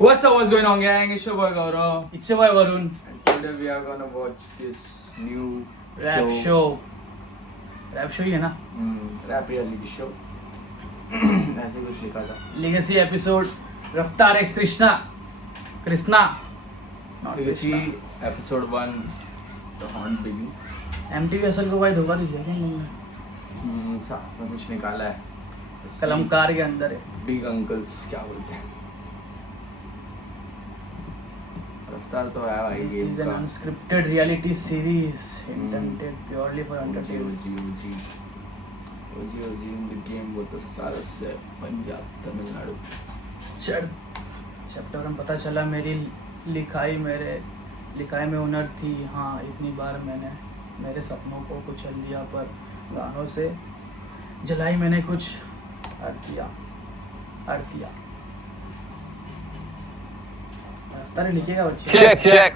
What's up, what's going on, gang? It's your boy Gaurav. It's your boy Varun. And today we are gonna watch this new Rap show. Rap show ही है ना? Rap reality show. ऐसे कुछ लिखा था. Legacy episode Raftaar x Krishna. Legacy episode 1. The hunt begins. MTV असल को भाई धोखा दीजिए क्या तुमने? साथ में कुछ निकाला है. कलमकार के अंदर है. Big uncles क्या बोलते हैं? रफ्तार तो है भाई This गेम is an का. unscripted reality series intended purely for entertainment. OG in the game वो तो सारा से पंजाब तमिलनाडु. चैप्टर में पता चला मेरी लिखाई में हुनर थी. हाँ, इतनी बार मैंने मेरे सपनों को कुचल दिया, पर गानों से जलाई मैंने कुछ आरतियाँ. रफ्तार लिखेगा बच्चे. चेक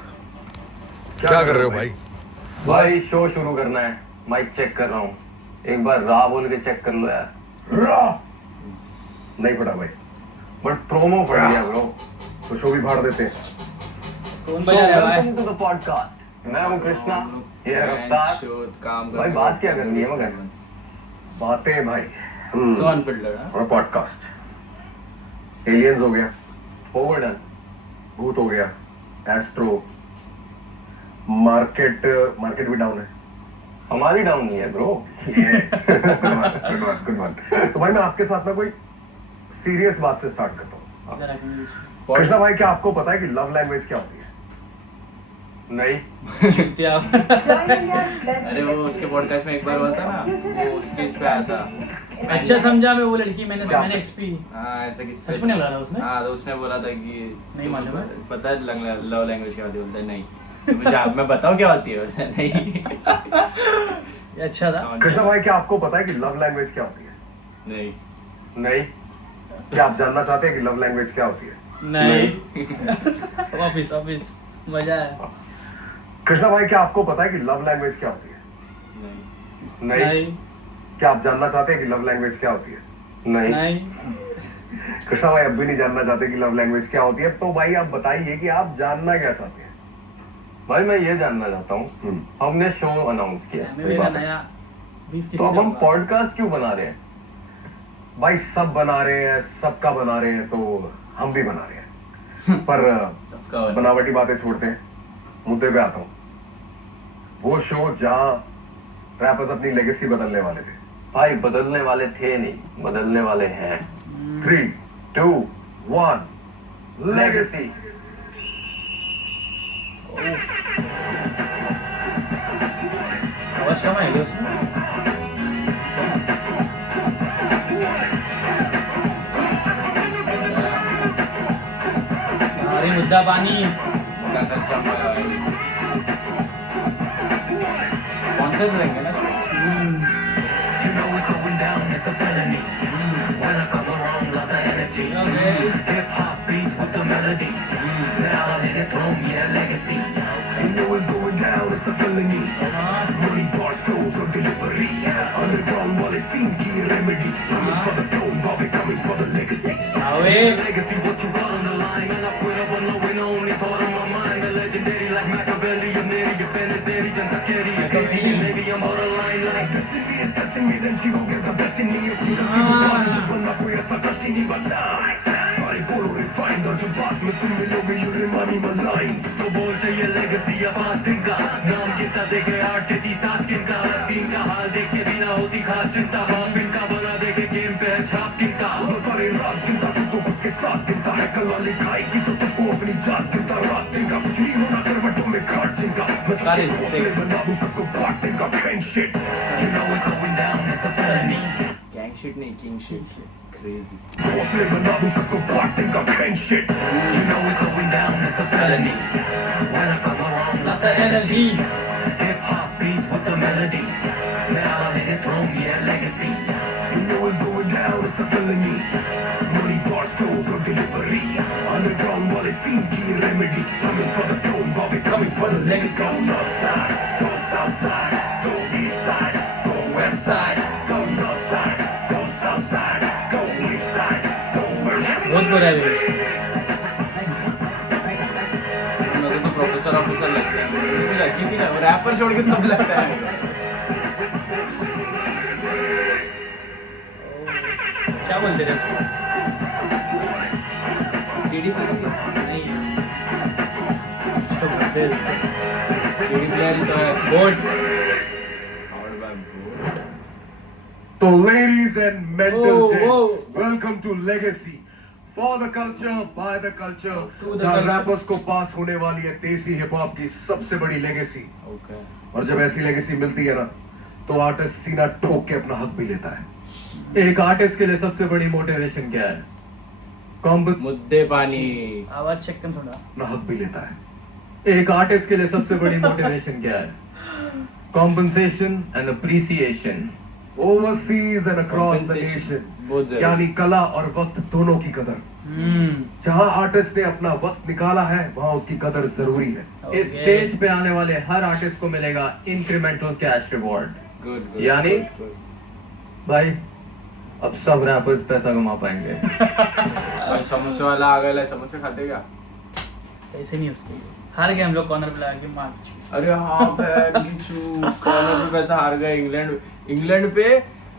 क्या कर रहे हो भाई? भाई शो शुरू करना है. माइक चेक कर रहा हूँ. एक बार रा बोल के चेक कर लो यार. रा नहीं पड़ा भाई, बट प्रोमो फट गया ब्रो. तो शो भी फाड़ देते हैं. कौन सो बजा रहा है वेलकम टू द पॉडकास्ट. मैं हूँ कृष्णा, ये है रफ्तार. भाई बात क्या करनी है मगर? बातें भाई. So unfiltered, हाँ? और पॉडकास्ट. एलियंस हो गया, ओवरडन. भूत हो गया, एस्ट्रो. मार्केट भी डाउन है. हमारी डाउन नहीं है ब्रो. Good one. तो भाई मैं आपके साथ ना कोई सीरियस बात से स्टार्ट करता हूँ. इधर आके. कृष्णा भाई, क्या आपको पता है कि लव लैंग्वेज क्या होती है? नहीं. क्या? अरे वो उसके पॉडकास्ट में एक बार हुआ था ना, वो उसके इस पे आया था. अच्छा समझा मैं वो लड़की मैंने एक्सपी. हाँ ऐसा किस पे सच में लगा था उसने? हाँ तो उसने बोला था कि नहीं मालूम है. पता है लव लैंग्वेज क्या होती है? बोलता है नहीं. तो मुझे आप मैं बताऊँ क्या होती है? बोलता है नहीं. ये अच्छा था. कृष्णा भाई, क्या आपको पता है कि लव लैंग्वेज क्या होती है? नहीं. नहीं. क्या आप जानना चाहते हैं कि लव लैंग्वेज क्या होती है? नहीं. ऑफिस मजा है. कृष्णा भाई, क्या आपको पता है कि लव लैंग्वेज क्या होती है? नहीं. नहीं. क्या आप जानना चाहते हैं कि लव लैंग्वेज क्या होती है? नहीं. कृष्णा भाई अब भी नहीं जानना चाहते कि लव लैंग्वेज क्या होती है. तो भाई आप बताइए कि आप जानना क्या चाहते हैं? भाई मैं ये जानना चाहता हूँ, हमने शो अनाउंस किया, मेरा नया बीफ तो अब हम पॉडकास्ट क्यों बना रहे हैं? भाई सब बना रहे हैं, सबका बना रहे हैं, तो हम भी बना रहे हैं. पर सबका बनावटी बातें छोड़ते हैं, मुद्दे पे आता हूँ. वो शो जहाँ रैपर्स अपनी लेगेसी बदलने वाले थे. भाई बदलने वाले थे नहीं, बदलने वाले हैं. 3, 2, 1 लेगेसी. आवाज कम आएगी उसमें. अरे मुद्दा पानी. कौन रहेंगे ना. Gang shit नहीं, king shit. Crazy. The energy. बहुत बुरा है. ऑफिसर ऑफिसर लगता है, मुझे अजीब ही लगा, रैपर छोड़ के सब लगता है। क्या बोलते थे उसको? सीडी प्लेयर नहीं, तो बोलते हैं उसको। सीडी प्लेयर तो है बोट, powered by boat। तो ladies and mental Whoa, gents, whoa. welcome to Legacy, for the culture, by the culture, To the जहाँ culture. rappers को पास होने वाली है देसी हिप हॉप की सबसे बड़ी लेगेसी। ओके और जब ऐसी लेगेसी मिलती है ना, तो आर्टिस्ट सीना ठोक के अपना हक भी लेता है। एक आर्टिस्ट के लिए सबसे बड़ी मोटिवेशन क्या है? कॉम्प मुद्दे पानी। आवाज चेक कर थोड़ा। अपना हक भी लेता है। एक आर्टिस्ट के लिए सबसे बड़ी मोटिवेशन क्या है? Compensation and appreciation. Overseas and across the Compensation, बहुत नेशन, ज्यादा। यानी कला और वक्त दोनों की कदर। जहाँ आर्टिस्ट ने अपना वक्त निकाला है, वहाँ उसकी कदर जरूरी है। इस स्टेज पे आने वाले हर आर्टिस्ट को मिलेगा incremental cash reward. Good good. यानी? भाई अब सब रैपर्स पैसा कमा पाएंगे। समोसे वाला आ गया, समोसे खाते क्या? ऐसे नहीं उसके लिए। हार गए हम लोग कॉर्नर पे लगा के मार। अरे हाँ कॉर्नर पे पैसा हार गए। इंग्लैंड पे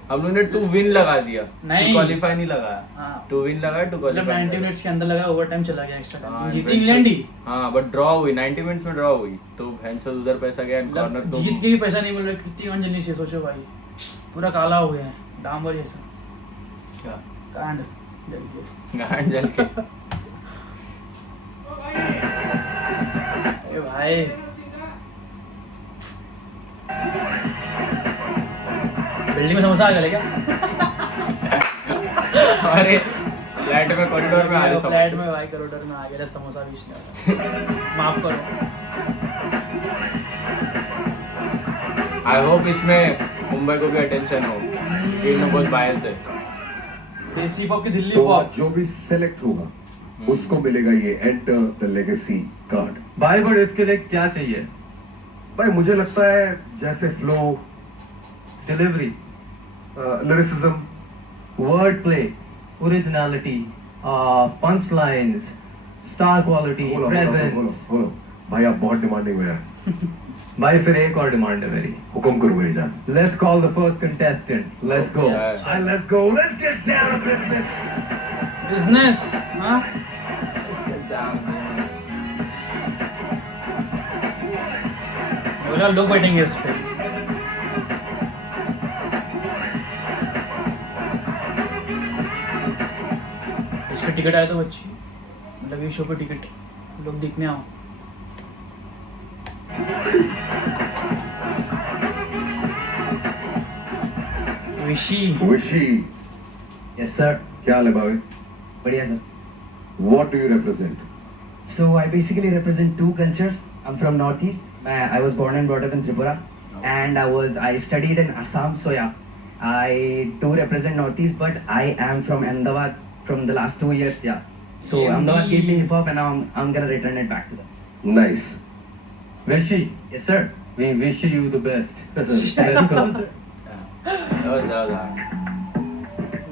हम लोग ने 2 विन लगा दिया, नहीं। क्वालिफाई नहीं लगाया। हाँ। 2 विन लगाया, 2 मतलब क्वालिफाई 90 मिनट्स के अंदर लगा, ओवर टाइम चला गया, एक्स्ट्रा टाइम जीती इंग्लैंड इंग्लैंड ही। हाँ बट ड्रॉ हुई, 90 मिनट्स में ड्रॉ हुई, तो भैंस उधर पैसा गया, कॉर्नर मतलब तो जीत के भी पैसा नहीं मिल रहा। कितनी अनजनी से सोचो भाई, पूरा काला हो गया है, डांबर जैसा क्या कांड जल के। गांड जल के। अरे भाई बिल्डिंग में समोसा आ गया क्या? अरे फ्लैट में कॉरिडोर में आ रहे फ्लैट समोसे। में भाई करोड़र में आ गया समोसा बेचने वाला। माफ करो। आई होप इसमें मुंबई को भी अटेंशन हो, टीम में बहुत बायस है। देसी पॉप की दिल्ली तो पॉप। आज जो भी सिलेक्ट होगा, उसको मिलेगा ये एंटर द लेगेसी कार्ड। भाई बट इसके लिए क्या चाहिए? भाई मुझे लगता है जैसे flow, delivery, lyricism, word play, originality, punch lines, star quality, presence. भाई आप बहुत डिमांडिंग हुए हैं। भाई फिर एक और डिमांड है मेरी। हुक्म करो मेरी जान। Let's call the first contestant. Let's go. Let's go, let's get down to business. Business. हाँ बोला लोग बैठेंगे इस पे। इसका टिकट आया तो बच्ची, मतलब ये शो पे टिकट लोग देखने आओ। विशी। विशी, Yes, sir. क्या हाल है भाई? बढ़िया sir. What do you represent? So I basically represent two cultures. I'm from Northeast. I was born and brought up in Tripura, and I studied in Assam. So yeah, I do represent Northeast, but I am from Ahmedabad from the last 2 years. Yeah. So Yeah, Ahmedabad gave me me- hip hop, and now I'm gonna return it back to them. Nice. Rishi, Yes, sir. we wish you the best. Thank you, sir. that was hard.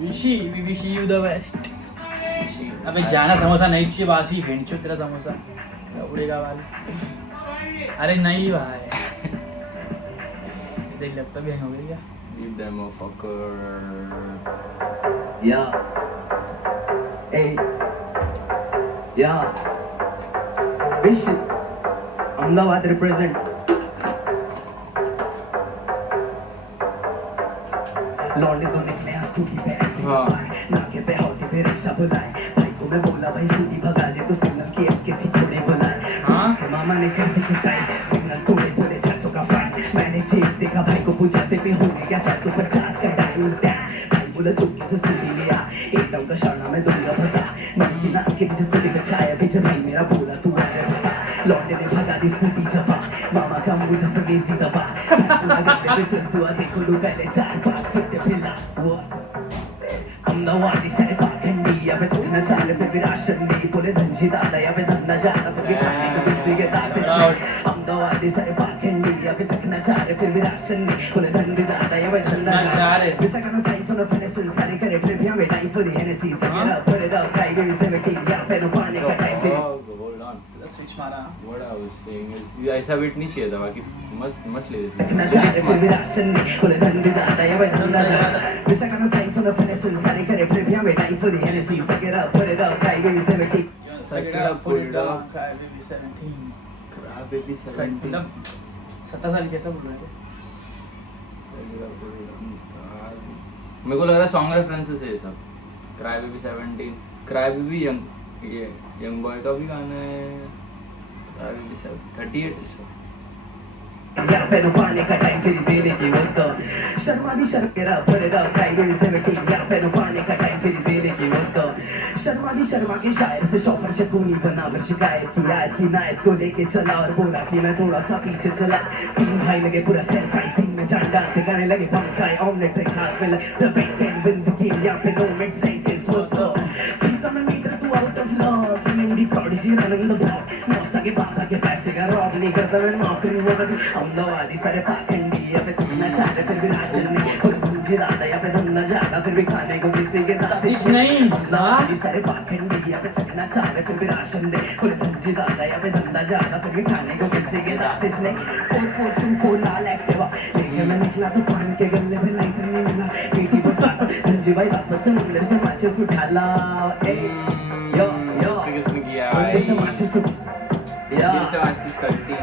विशी, we wish you the best. अबे जाना समोसा नहीं चाहिए, बासी भेंचो तेरा समोसा उड़ेगा वाले। अरे नहीं भाई देख लैपटॉप भी हैंग हो गई क्या? Leave them a fucker. Yeah. Hey. Yeah. Wish. Ahmedabad represent. लौंडे तो निकले हैं स्कूटी पे एक्सी नाके पे हॉटी पे रिक्शा बुलाए भाई को मैं बोला भाई स्कूटी भगा दे तो सिग्नल की एक किसी थोड़े बुलाए उसके मामा ने कर दी किताई सिग्नल तोड़े बोले 600 का फाइन मैंने चेक देखा भाई को पूछाते पे होने क्या 450 का डाई उल्टा भाई बोला चुपके से स्कूटी ले आ एकदम का शाना में दूंगा भगा नंदी नाम के पीछे स्कूटी का छाया पीछे भाई मेरा बोला तू अरे भगा लौंडे ने भगा दी स्कूटी जपा मामा का मुझे संगेसी दबा पूरा गले पे चल तू देखो दो पहले 4-5 सुट्टे फिला वो अमदावादी सारे पाखंडी या पे चलना चाले पे विरासत नहीं बोले धंजी दादा या पे धंधा जाता तो बिठाने को किसी के दाते से अमदावादी सारे पाखंडी या पे चलना चाले पे विरासत नहीं बोले धंधी दादा या पे धंधा जाता wish I got no time for no finessing सारे करे ट्रिप या पे time for the Hennessy so get up put it up try to 17 या पे no पाने का time पे Hold on. Let's switch pitch मारा. What I was saying is ऐसा बीट नहीं चाहिए था बाकी मस्त ले देखना चाहे फिर भी राशन में खुले धंधे जाता है भाई धंधा जाता. Wish I got no time for the finessing. सारे करे play भी हमें time for the Hennessy. Suck it up, put it up, cry baby 17. Suck it up, put it down, cry baby 17. Baby 17 मतलब 17 साल कैसा बोल रहे थे. मेरे को लग रहा है सॉन्ग रेफरेंसेस है ये सब. Cry baby 17, cry baby young boy का भी गाना है. क्राई बेबी 38 है. यहाँ पे पाने का टाइम तेरी देने की वो तो शर्मा भी शर्म के रहा पर रहा क्राई बेबी 17. यहाँ पे पाने का टाइम तेरी देने की वो तो शर्मा भी शर्मा के शायर से शौफर से खूनी बना फिर शिकायत की आयत की नायत को लेके चला और बोला कि मैं थोड़ा सा पीछे चला. 3 भाई लगे पूरा सरप्राइजिंग में जान डालते गाने लगे पंखाई ऑमलेट ट्रिक्स हाथ में लगे रबेंग विन द गेम. यहाँ पे नो मेक सेंटेंस वो तो please on meter to out of love you'd prodigy running the block. मौसा के पापा के पैसे का रॉब नहीं करता मैं नौकरी वो हम दो आदि सारे पाखंडी यहाँ पे चलना चाह रहे फिर भी राशन नहीं खुद मुझे दादा यहाँ पे धंधा जाता फिर भी खाने को किसी के दादा नहीं. आदि सारे पाखंडी यहाँ पे चलना चाह रहे फिर भी राशन नहीं खुद मुझे दादा यहाँ पे धंधा जाता फिर भी खाने को किसी के दादा नहीं. 4424 लाल एक्टिवा लेके मैं निकला तो पान के गले में लाइटर नहीं मिला पीटी बचाता धनजी भाई वापस से मंदिर से माचिस उठा ला. यो यो किसने किया मंदिर से माचिस या दिल से माचिस कल्टी.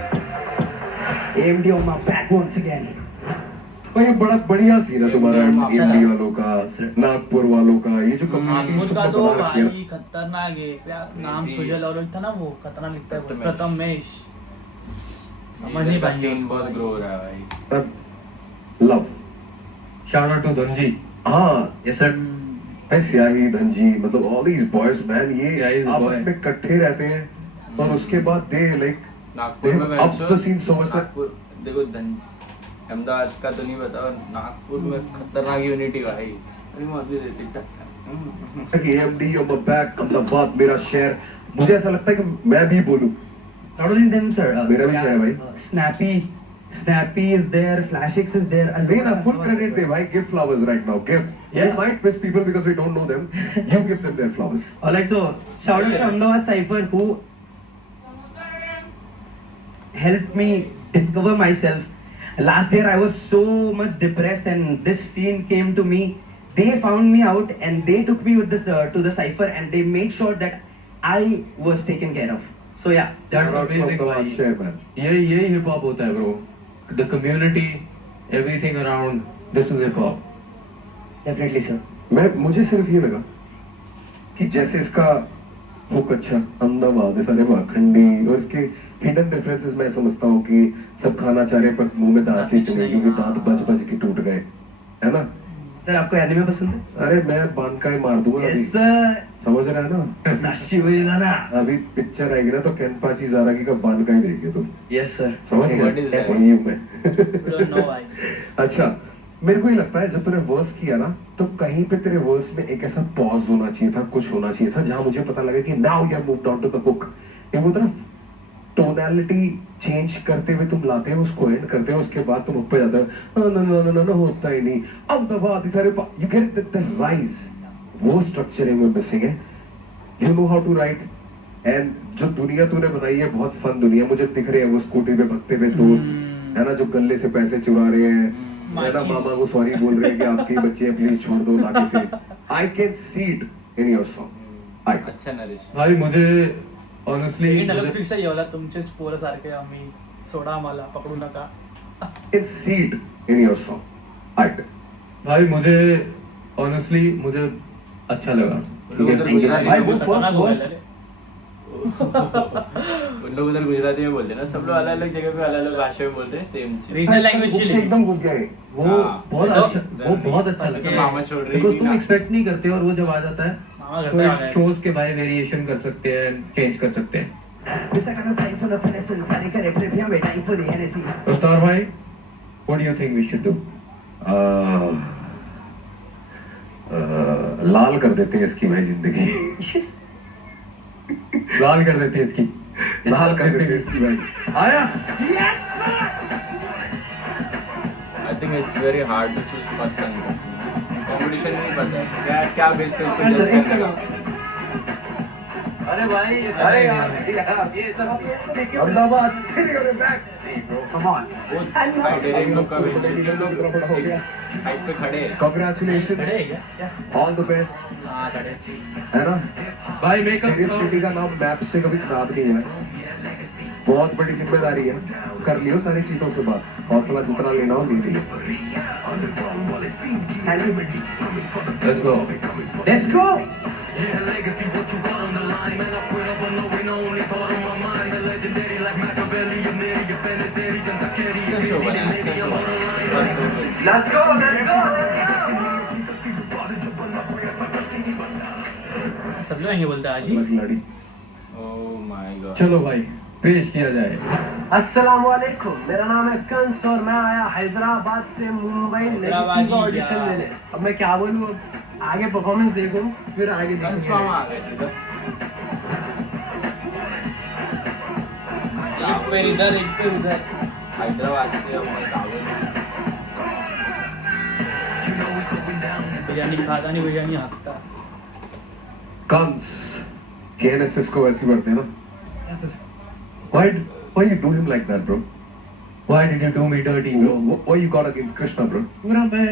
AMD on my back once again. भाई बड़ा बढ़िया सीन है तुम्हारा एमडी वालों का, नागपुर वालों का. ये जो कम्युनिटीज नागपुर को का तो बना रखी है भाई खतरनाक है. क्या नाम सुजल और था ना वो खतरनाक लिखता है वो प्रथमेश. समझ नहीं पाएंगे सीन उसको बहुत भाई. ग्रो हो रहा है भाई. ना. Love. Shout out to Dhanji. हाँ Yes sir. भाई स्याही धनजी मतलब ऑल दीज बॉयज मैन ये Yeah, he's a आपस boy. में इकट्ठे रहते हैं और उसके बाद दे लाइक नागपुर में अब the scene so much. Nagpur देखो अहमदाबाद का तो नहीं पता और नागपुर में खतरनाक यूनिटी भाई. अभी मौत भी देती कि AMD on my back Ahmedabad मेरा शहर. मुझे ऐसा लगता है कि मैं भी बोलूं. Not only them sir. मेरा भी शहर भाई. Snappy is there, Flashix is there. नहीं ना full credit दे भाई. Give flowers right now. Give. We Yeah. might miss people because we don't know them. You give them their flowers. Alright, so shout out to Ahmedabad Cypher who helped me discover myself. Last year I was so much depressed and this scene came to me. They found me out and they took me with this to the Cypher and they made sure that I was taken care of. So yeah, That's Shout out to amazing Ahmedabad भाई. शहर man. यही hip hop होता है bro. The community, everything around. This is hip hop. definitely sir. मुझे सिर्फ ये लगा कि जैसे इसका हुक अच्छा अहमदाबाद है सारे वाखंडी और इसके हिडन डिफरेंसेस मैं समझता हूँ कि सब खाना चाह रहे पर मुंह में दांत ही चले क्योंकि दांत बज के टूट गए है ना. सर आपको एनिमे पसंद है? अरे मैं बांधकाई मार दूंगा अभी. Yes sir. समझ रहा है ना. साशी ना. अभी पिक्चर आएगी ना तो केनपाची जारागी का बांधकाई देंगे तुम. Yes sir. समझ What is गए that? वही हूँ मैं. don't know भाई. अच्छा मेरे को ये लगता है जब तूने वर्स किया ना तो कहीं पे तेरे वर्स में एक ऐसा पॉज होना चाहिए था, कुछ होना चाहिए था जहां मुझे पता लगा कि now you have moved on to the hook. ये वो तरफ टोनैलिटी चेंज करते हुए तुम लाते हो उसको एंड करते हो उसके बाद तुम ऊपर जाते हो. ना ना होता ही नहीं. अब दबा सारे यू गेट द राइज. वो स्ट्रक्चरिंग में मिसिंग है. You know how to write and जो दुनिया तूने बनाई है बहुत फन दुनिया. मुझे दिख रहे हैं वो स्कूटी पे भगते हुए दोस्त है ना जो गले से पैसे चुरा रहे हैं है ना. मामा को सॉरी बोल रहे हैं कि आपके बच्चे हैं प्लीज छोड़ दो लाके से. I can see it in your song. अच्छा नरेश. भाई मुझे honestly हे डायलॉग फिक्स आहे एवढा तुमचेच पोरं सारखे आम्ही सोडा आम्हाला पकडू नका. Can see it in your song. भाई मुझे honestly मुझे अच्छा लगा. भाई वो खतरनाक हो फर्स्ट गया रे. उन लोग उधर गुजराती में बोलते हैं ना. सब लोग अलग अलग जगह पे अलग अलग भाषा में बोलते हैं. सेम चीज. रीजनल लैंग्वेज से चिली. एकदम घुस गए. वो हाँ, बहुत चलो, अच्छा वो बहुत अच्छा उनके लगा. मामा छोड़ रही बिकॉज थी तुम ना. एक्सपेक्ट नहीं करते और वो जब आ जाता है मामा घर तो पे आ इट गए. शोज के भाई वेरिएशन कर सकते हैं, चेंज कर सकते हैं. Wish I got no time for the finessing. सारे करे play भी हमें time for the Hennessy. रफ्तार भाई, what do you think we should do? लाल कर देते हैं इसकी भाई जिंदगी. लाल कर देते हैं इसकी. लाल कर देते हैं इसकी भाई. आया. I think it's very hard to choose first and competition नहीं पता है क्या क्या बेस पे इसको Sir, judge yes, करने sir. का. अरे भाई अरे यार Ahmedabad city on the back come on in लोग का ये लोग हो गया हाइट पे खड़े हैं। कांग्रेचुलेशंस ऑल द बेस्ट हाँ खड़े है ना भाई मेकअप तेरी सिटी का नाम मैप से कभी खराब नहीं हुआ है बहुत बड़ी जिम्मेदारी है कर लियो सारी चीजों से बात हौसला जितना लेना हो ले लियो लेट्स गो लेट्स गो क्या शो बना है, क्या शो? लेट्स गो सब लोग यही बोलते हैं आज ही लड़ी ओह माय गॉड चलो भाई पेश किया जाए। अस्सलाम वालेकुम मेरा नाम है कंस और मैं आया हैदराबाद से मुंबई लेगेसी का ऑडिशन देने अब मैं क्या बोलूँ अब आगे परफॉर्मेंस देखो फिर आगे कंफर्म आ गए थे एक पे इधर एक पे उधर हैदराबाद से अब काबुल बिरयानी खाता नहीं बिरयानी हकता कंस केएनएसएस को वैसे ही बढ़ते हैं ना sir why you do him like that bro Why did you do me dirty, bro? what you got against Krishna bro पूरा मैं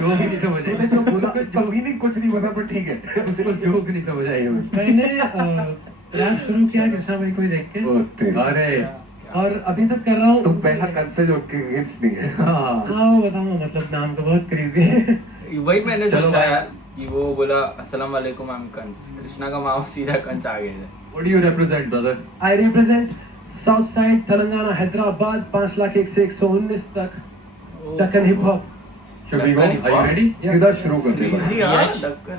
जोक नहीं समझ तूने आई जो बोला इसका मीनिंग कुछ नहीं पता पर ठीक है उसको जोक नहीं समझ आई हमें। मैंने रैप शुरू किया कृष्णा भाई को देख के ओ तेरी अरे और अभी तक कर रहा हूँ तुम पहला कंस से जो के अगेंस्ट नहीं है हाँ हाँ वो बताऊँ मतलब नाम का बहुत क्रेजी है वही मैंने चलो सोचा भाई। यार कि वो बोला अस्सलाम वालेकुम आई एम कंस कृष्णा का मामा सीधा कंस आ गए थे What do you represent, brother? I represent south side Telangana Hyderabad 5,01,119 तक Deccan hip hop Should we go? Are you ready? सीधा शुरू कर दे भाई Easy यार, DH? ढक्कन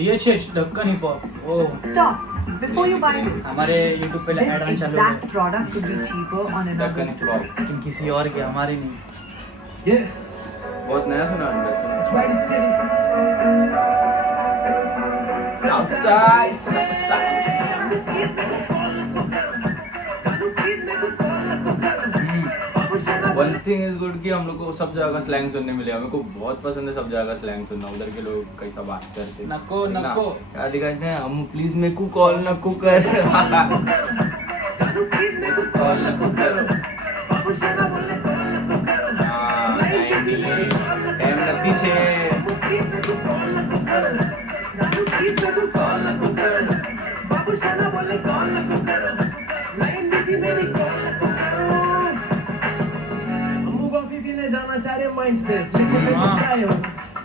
DHH Deccan hip hop oh Stop. Before you buy this, हमारे YouTube पे ऐड आना this चालू हो exact product could be cheaper on another ढक्कन store. हिप तुम किसी और के हमारे नहीं ये बहुत नया सुना ढक्कन It's right city south side one thing is good कि हम लोग को सब जगह का स्लैंग सुनने मिले हमें को बहुत पसंद है सब जगह का स्लैंग सुनना उधर के लोग कैसा बात करते हैं। नको, ना, नको। क्या लिखा है हम प्लीज मेरे को कॉल नको कर कॉल नको करो हाँ, 98, टाइम लगती छे अम्मू कॉफी पीने जाना चाह रहे माइंड स्पेस लेकिन मैं हाँ। कुछ आए हो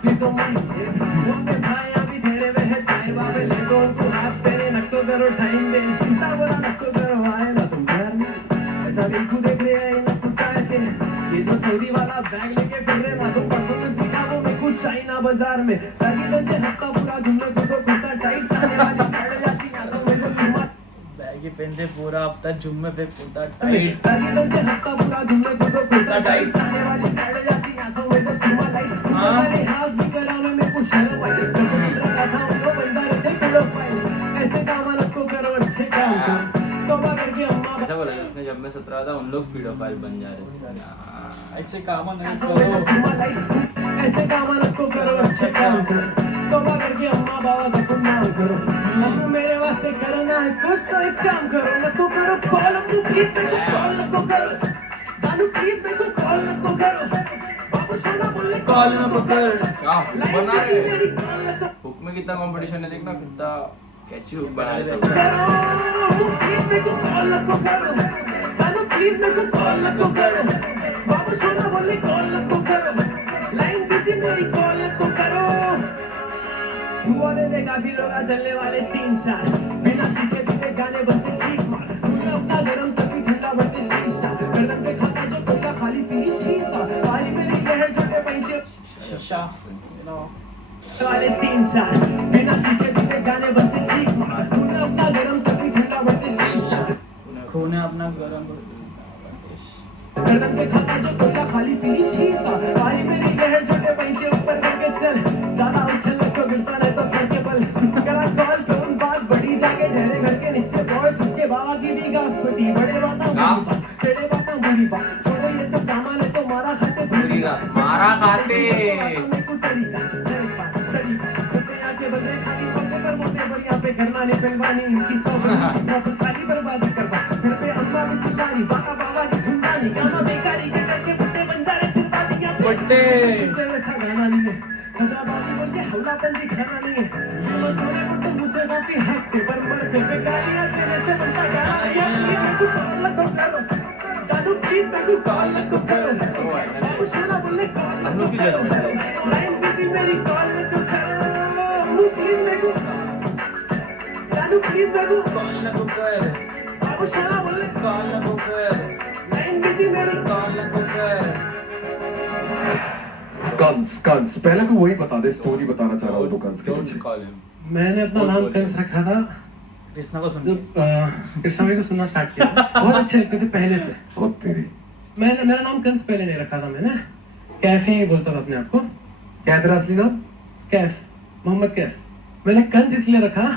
प्लीज ओ माइंड वो पे भाई अभी ठहरे हुए हैं ताए बाबे ले दो उनको हाथ तेरे नक्को करो टाइम वेस्ट चिंता बोला नक्को करो आए ना तुम प्यार में ऐसा बिल्कुल देख रहे हैं ना कुत्ता के ये जो सऊदी वाला बैग लेके फिर रहे माधो परफॉर्मेंस दिखा वो मैं कुछ चाइना बाजार में ताकि बनते हफ्ता पूरा घूमने को तो कुत्ता टाइट चाहने वाली फैल जाती आंखों में जो सुमा बैग ही पहनते पूरा हफ्ता जुम्मे पे पूरा टाइट ताकि बनते हफ्ता पूरा घूमने को तो कुत्ता टाइट चाहने वाली फैल जाती आंखों में जो सुमा लाइट हाँ। हमारे हाथ भी कराने में कुछ शर्म आई जब मैं सुधरा का था उनको बन जा रहे थे पिलो फाइल ऐसे काम को करो अच्छे काम करो तौबा करके अम्मा ऐसा बोला उसने जब मैं 17 था उन लोग पीडोफाइल बन जा रहे थे ऐसे काम नहीं आंखों में जो करो सुमा लाइट ऐसे काम को करो अच्छे काम करो तौबा करके अम्मा बाबा का तुम नाम करो अम्मू मेरे वास्ते करना है कुछ तो एक काम करो न तो करो कॉल अम्मू प्लीज मेरे को कॉल न को करो जानू प्लीज मेरे को कॉल न को करो बाबू सोना बोले कॉल नको कर क्या हुक बना रहे मेरी कॉल न को हुक में कितना कंपटीशन है देखना कितना कैची हुक बना रहे सब करो प्लीज मेरे को कॉल न को करो जानू प्लीज मेरे को कॉल न को करो बाबू सोना बोले कॉल न को करो लाइन बिजी मेरी कॉल न को करो दुआ दे दे काफी लोग आ चलने वाले 3-4 बिना चीखे पीते गाने बनते चीख मार तूने अपना गरम कभी ठंडा बनते शीशा गर्दन पे खाता जो कोयला खाली पीली शीता पानी मेरी लहर छोटे पंचे शीशा वाले 3-4 बिना चीखे पीते गाने बनते चीख मार तूने अपना गरम कभी ठंडा बनते शीशा खूने अपना गरम गर्दन पे खाता जो कोयला खाली पीली शीता पानी मेरी लहर छोटे पंचे ऊपर करके चल ज्यादा उछलने को गिरता नहीं तो सर के बल करा कॉल पे उन बात बड़ी जाके ठहरे घर के नीचे बॉयज उसके बाबा की भी गाफ पटी बड़े बात तेरे बात बुरी बात छोड़ो ये सब सामान है तो मारा खाते पूरी रात मारा खाते मेरे को तरीका तरीका तरीका कुत्ते आके बंदे खाली पत्ते जवानी पहलवानी इनकी सब खाली बर्बादी करवा घर पे अम्मा की चिल्लानी बाका बाबा की सुनवानी गाना बेकारी के करके बुट्टे बंजारे फिरवा दिया बुट्टे। ऐसा गाना नहीं है हैदराबादी बोल के हौलापन दिखाना नहीं है तुम सोने बुट्टे मुझसे काफी हक पे पर मर पे गालियां देने से बनता गाना नहीं है प्लीज मेरे को कॉल लगो करो जानू प्लीज मेरे को कॉल लगो करो बाबू शोना बोले कॉल लगो करो लाइन बिजी मेरी कॉल लगो करो प्लीज मेरे को जानू प्लीज मेरे को कॉल ना कर, बाबू शोना बोले कॉल ना कर, लाइन बिजी मेरी कॉल ना कर। कंस पहले तो वही बता दे स्टोरी बताना चाह रहा था तो कंस के Don't पीछे call him. मैंने अपना नाम कंस रखा था कृष्णा को सुन जब कृष्णा भाई को सुनना स्टार्ट किया था। बहुत अच्छे लगते थे पहले से। बहुत तेरी मैंने मेरा नाम कंस पहले नहीं रखा था, मैंने कैफ ही बोलता था अपने आप को। क्या है तेरा असली नाम कैफ, मोहम्मद कैफ। मैंने कंस इसलिए रखा,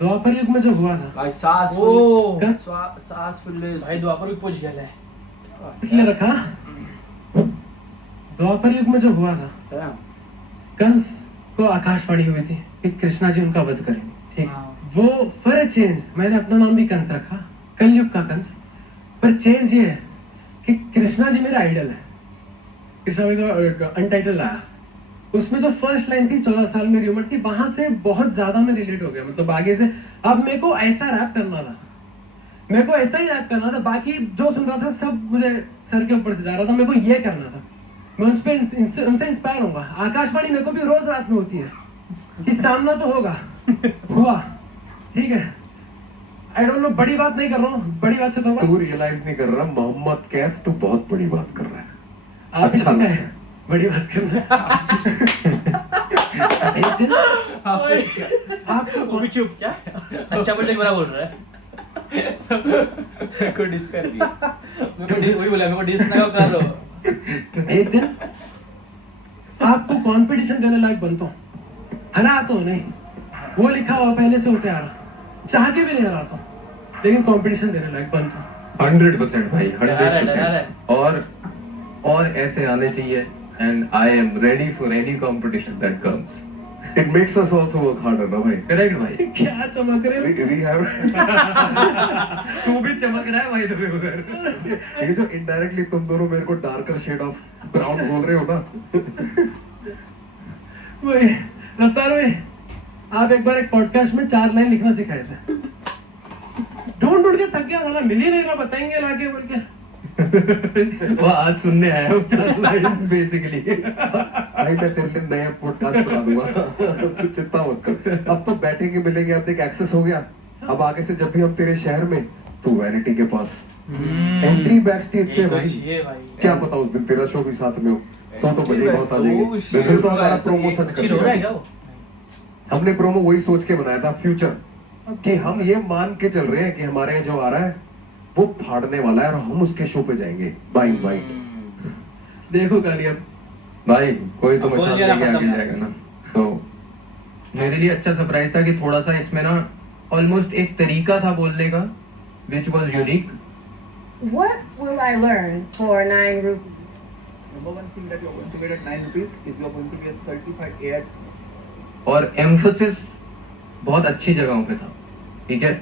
द्वापर युग में जो हुआ था भाई सांस ओ, सांस फुल्ले भाई द्वापर भी पहुंच गया है। इसलिए रखा, द्वापर युग में जो हुआ था कंस को आकाशवाणी हुई थी कि कृष्णा जी उनका वध करेंगे, ठीक। हाँ। वो फॉर अ चेंज मैंने अपना नाम भी कंस रखा, कलयुग का कंस। पर चेंज ये है कि कृष्णा जी मेरा आइडल है। कृष्णा भाई का अनटाइटल आया, उसमें जो फर्स्ट लाइन थी 14 साल मेरी उम्र थी, वहां से बहुत ज्यादा मैं रिलेट हो गया। मतलब आगे से अब मेरे को ऐसा रैप करना था, मेरे को ऐसा ही रैप करना था। बाकी जो सुन रहा था सब मुझे सर के ऊपर से जा रहा था, मेरे को ये करना था। मैं उनसे इंस्पायर होऊंगा। आकाशवाणी मेरे को भी रोज रात में होती है कि सामना तो होगा, हुआ, ठीक है। आई डोंट नो, बड़ी बात नहीं कर रहा हूँ, बड़ी बात से तो होगा। तू रियलाइज नहीं कर रहा मोहम्मद कैफ तू बहुत बड़ी बात कर रहा है। आप ही अच्छा सीखा है बड़ी बात करना। एक दिन आपको वो भी चुप क्या? अच्छा बोलते बुरा बोल रहा है। को डिस कर दिया। वही बोला, मेरे को डिस ना कर दो। एक दिन आपको कंपटीशन देने लायक बनता हूँ, हरा तो नहीं, वो लिखा हुआ पहले से होते आ रहा, चाह के भी नहीं हराता हूँ, लेकिन कंपटीशन देने लायक बनता हूँ। 100% भाई, तैयार है, तैयार है। 100%। और ऐसे आने चाहिए and I am ready for any competition that comes. It makes us also work harder ना भाई। Correct भाई? क्या चमक रहे हो? We have तू भी चमक रहा है भाई तुम्हें उधर। ये जो इनडायरेक्टली तुम दोनों मेरे को डार्कर शेड ऑफ ब्राउन बोल रहे हो ना। वही रफ्तार भाई, आप एक बार एक पॉडकास्ट में 4 लाइन लिखना सिखाए थे। ढूंढ के थक गया, साला मिल ही नहीं रहा, बताएंगे लाके बोल के। वो आज सुनने आया हूँ 4 लाइन बेसिकली। भाई मैं तेरे लिए नया पॉडकास्ट बना दूंगा। तू चिंता मत कर। अब तो बैठेंगे मिलेंगे, अब देख एक्सेस हो गया। अब आगे से जब भी हम तेरे शहर में, तू वैनिटी के पास एंट्री बैक स्टेज से भाई, ये भाई क्या पता उस दिन तेरा शो भी साथ में हो तो मजे बहुत आ जाएंगे। फिर तो हमारा प्रोमो सच कर चिल हो रहा है देगा। क्या वो? हमने प्रोमो वही सोच के बनाया था फ्यूचर, कि हम ये मान के चल रहे हैं कि हमारे यहाँ जो आ रहा है वो फाड़ने वाला है और हम उसके शो पे जाएंगे बाइंग बाइंग। देखो गाली अब भाई कोई तो बोल मसाला दिया ना, लेके आगे खत्म। जाएगा ना। तो मेरे लिए अच्छा सरप्राइज था कि थोड़ा सा इसमें ना ऑलमोस्ट एक तरीका था बोलने का which was unique. What will I learn for 9 rupees? Number one thing that you're going to get at 9 rupees is you're going to be a certified AI. और एम्फोसिस बहुत अच्छी जगहों पे था, ठीक है।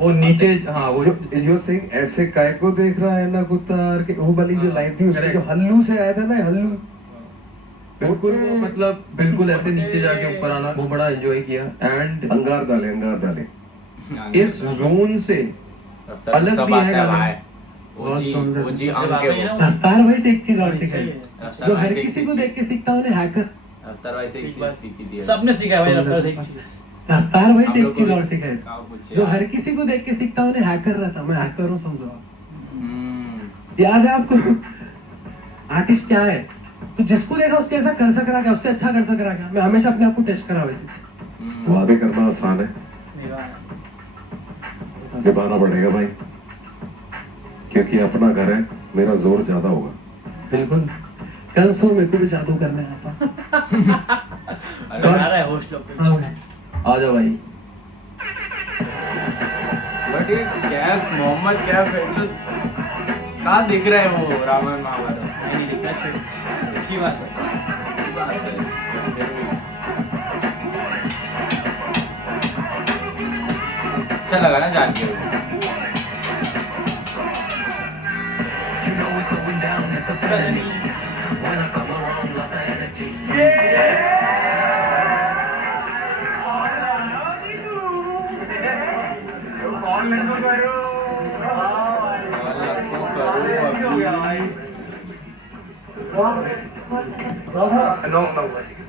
वो नीचे, हाँ वो जो सिंह ऐसे काय को देख रहा है ना कुत्तार के, वो वाली जो लाइन थी उसमें जो हल्लू से आया था ना, हल्लू बिल्कुल वो मतलब बिल्कुल ऐसे नीचे जाके ऊपर आना, वो बड़ा एंजॉय किया। एंड अंगार डाले इस जोन से अलग सब भी है आता गाने। भाई। बहुत जोन से- वो जी सब अंग आ के गए ना वो। रफ्तार भाई से एक चीज और सिखाई, रफ्तार जो भाई हर से एक किसी को चीज- देख के सीखता उन्हें हैकर। रफ्तार भाई से एक चीज सीखी थी। सबने सीखा है भाई रफ्तार से एक चीज। रफ्तार भाई से हम एक लोग चीज को और भी- सिखाई, हाँ, कुछ जो यार। हर किसी को देख के सीखता उन्हें हैकर रहता। मैं हैकर हूँ, समझो। हम्म। याद है आपको आर्टिस्ट क्या है? तो जिसको देखा उसके ऐसा कर सक रहा क्या, उससे अच्छा कर सक रहा क्या। मैं हमेशा अपने आप को टेस्ट करा वैसे। वादे करना आसान है, निभाना पड़ेगा भाई, क्योंकि अपना घर है, मेरा जोर ज्यादा होगा। बिल्कुल, कल सो मेरे को भी जादू करने आता। अरे आ रहा है होस्ट लोग। हाँ भाई। आ जाओ भाई। बट ये कैफ मोहम्मद कैफ है तो कहाँ दिख रहा है वो रामायण महाभारत? नहीं दिखता shit। अच्छी बात है। अच्छी बात है। अच्छा लगा ना जान के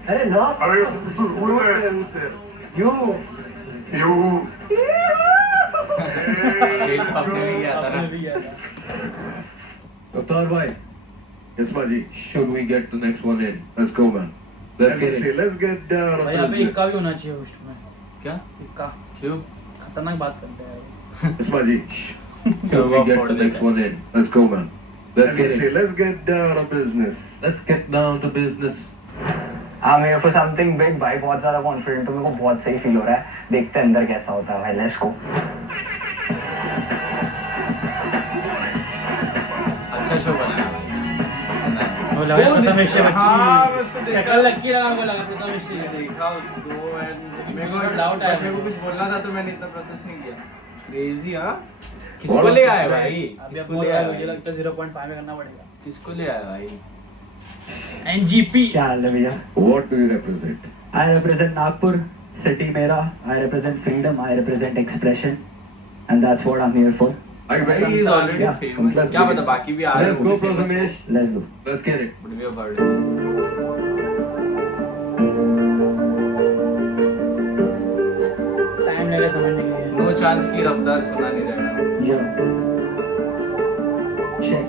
अरे नो आपने नहीं किया था ना Avatar bhai, Yes, Baji. should we get to next one in? Let's go, man. Let's get it. Let's get down on भाई यहाँ पे business. इक्का भी होना चाहिए होस्ट में। क्या इक्का क्यों खतरनाक बात करते हैं। Yes, Baji. Should we get to next one in? Let's go, man. Let's get it. Let's get down on business. Let's get down to business. I'm here for something big भाई, बहुत ज़्यादा कॉन्फिडेंट हूँ, मेरे को बहुत सही feel हो रहा है। देखते हैं अंदर कैसा होता है भाई, लेट्स गो। अच्छा शो बनाया वो लगा प्रथमेश हाँ, मैं उसको बच्ची देखा। शक्ल लग के लगा, वो लगा प्रथमेश। देखा उसको and मेरे को डाउट आया। मेरे को कुछ बोलना था तो मैंने इतना प्रोसेस नहीं किया क्रेजी हाँ किसको ले आया भाई अभी अब किसको बोल ले रहा आया है, मुझे भाई? लगता है 0.5 में करना पड़ेगा। किसको ले आया भाई एनजीपी क्या हाल है भैया? What do you represent? I represent Nagpur, city मेरा। I represent freedom, I represent expression, and that's what I'm here for. Are you He ready? is already Yeah, famous let's क्या begin. पता बाकी भी आ रहे Let's go, Prathamesh. Let's go. Let's get it. But we have heard it. Time लगेगा समझने के लिए। No chance की रफ्तार सुना नहीं रहा Yeah. Check.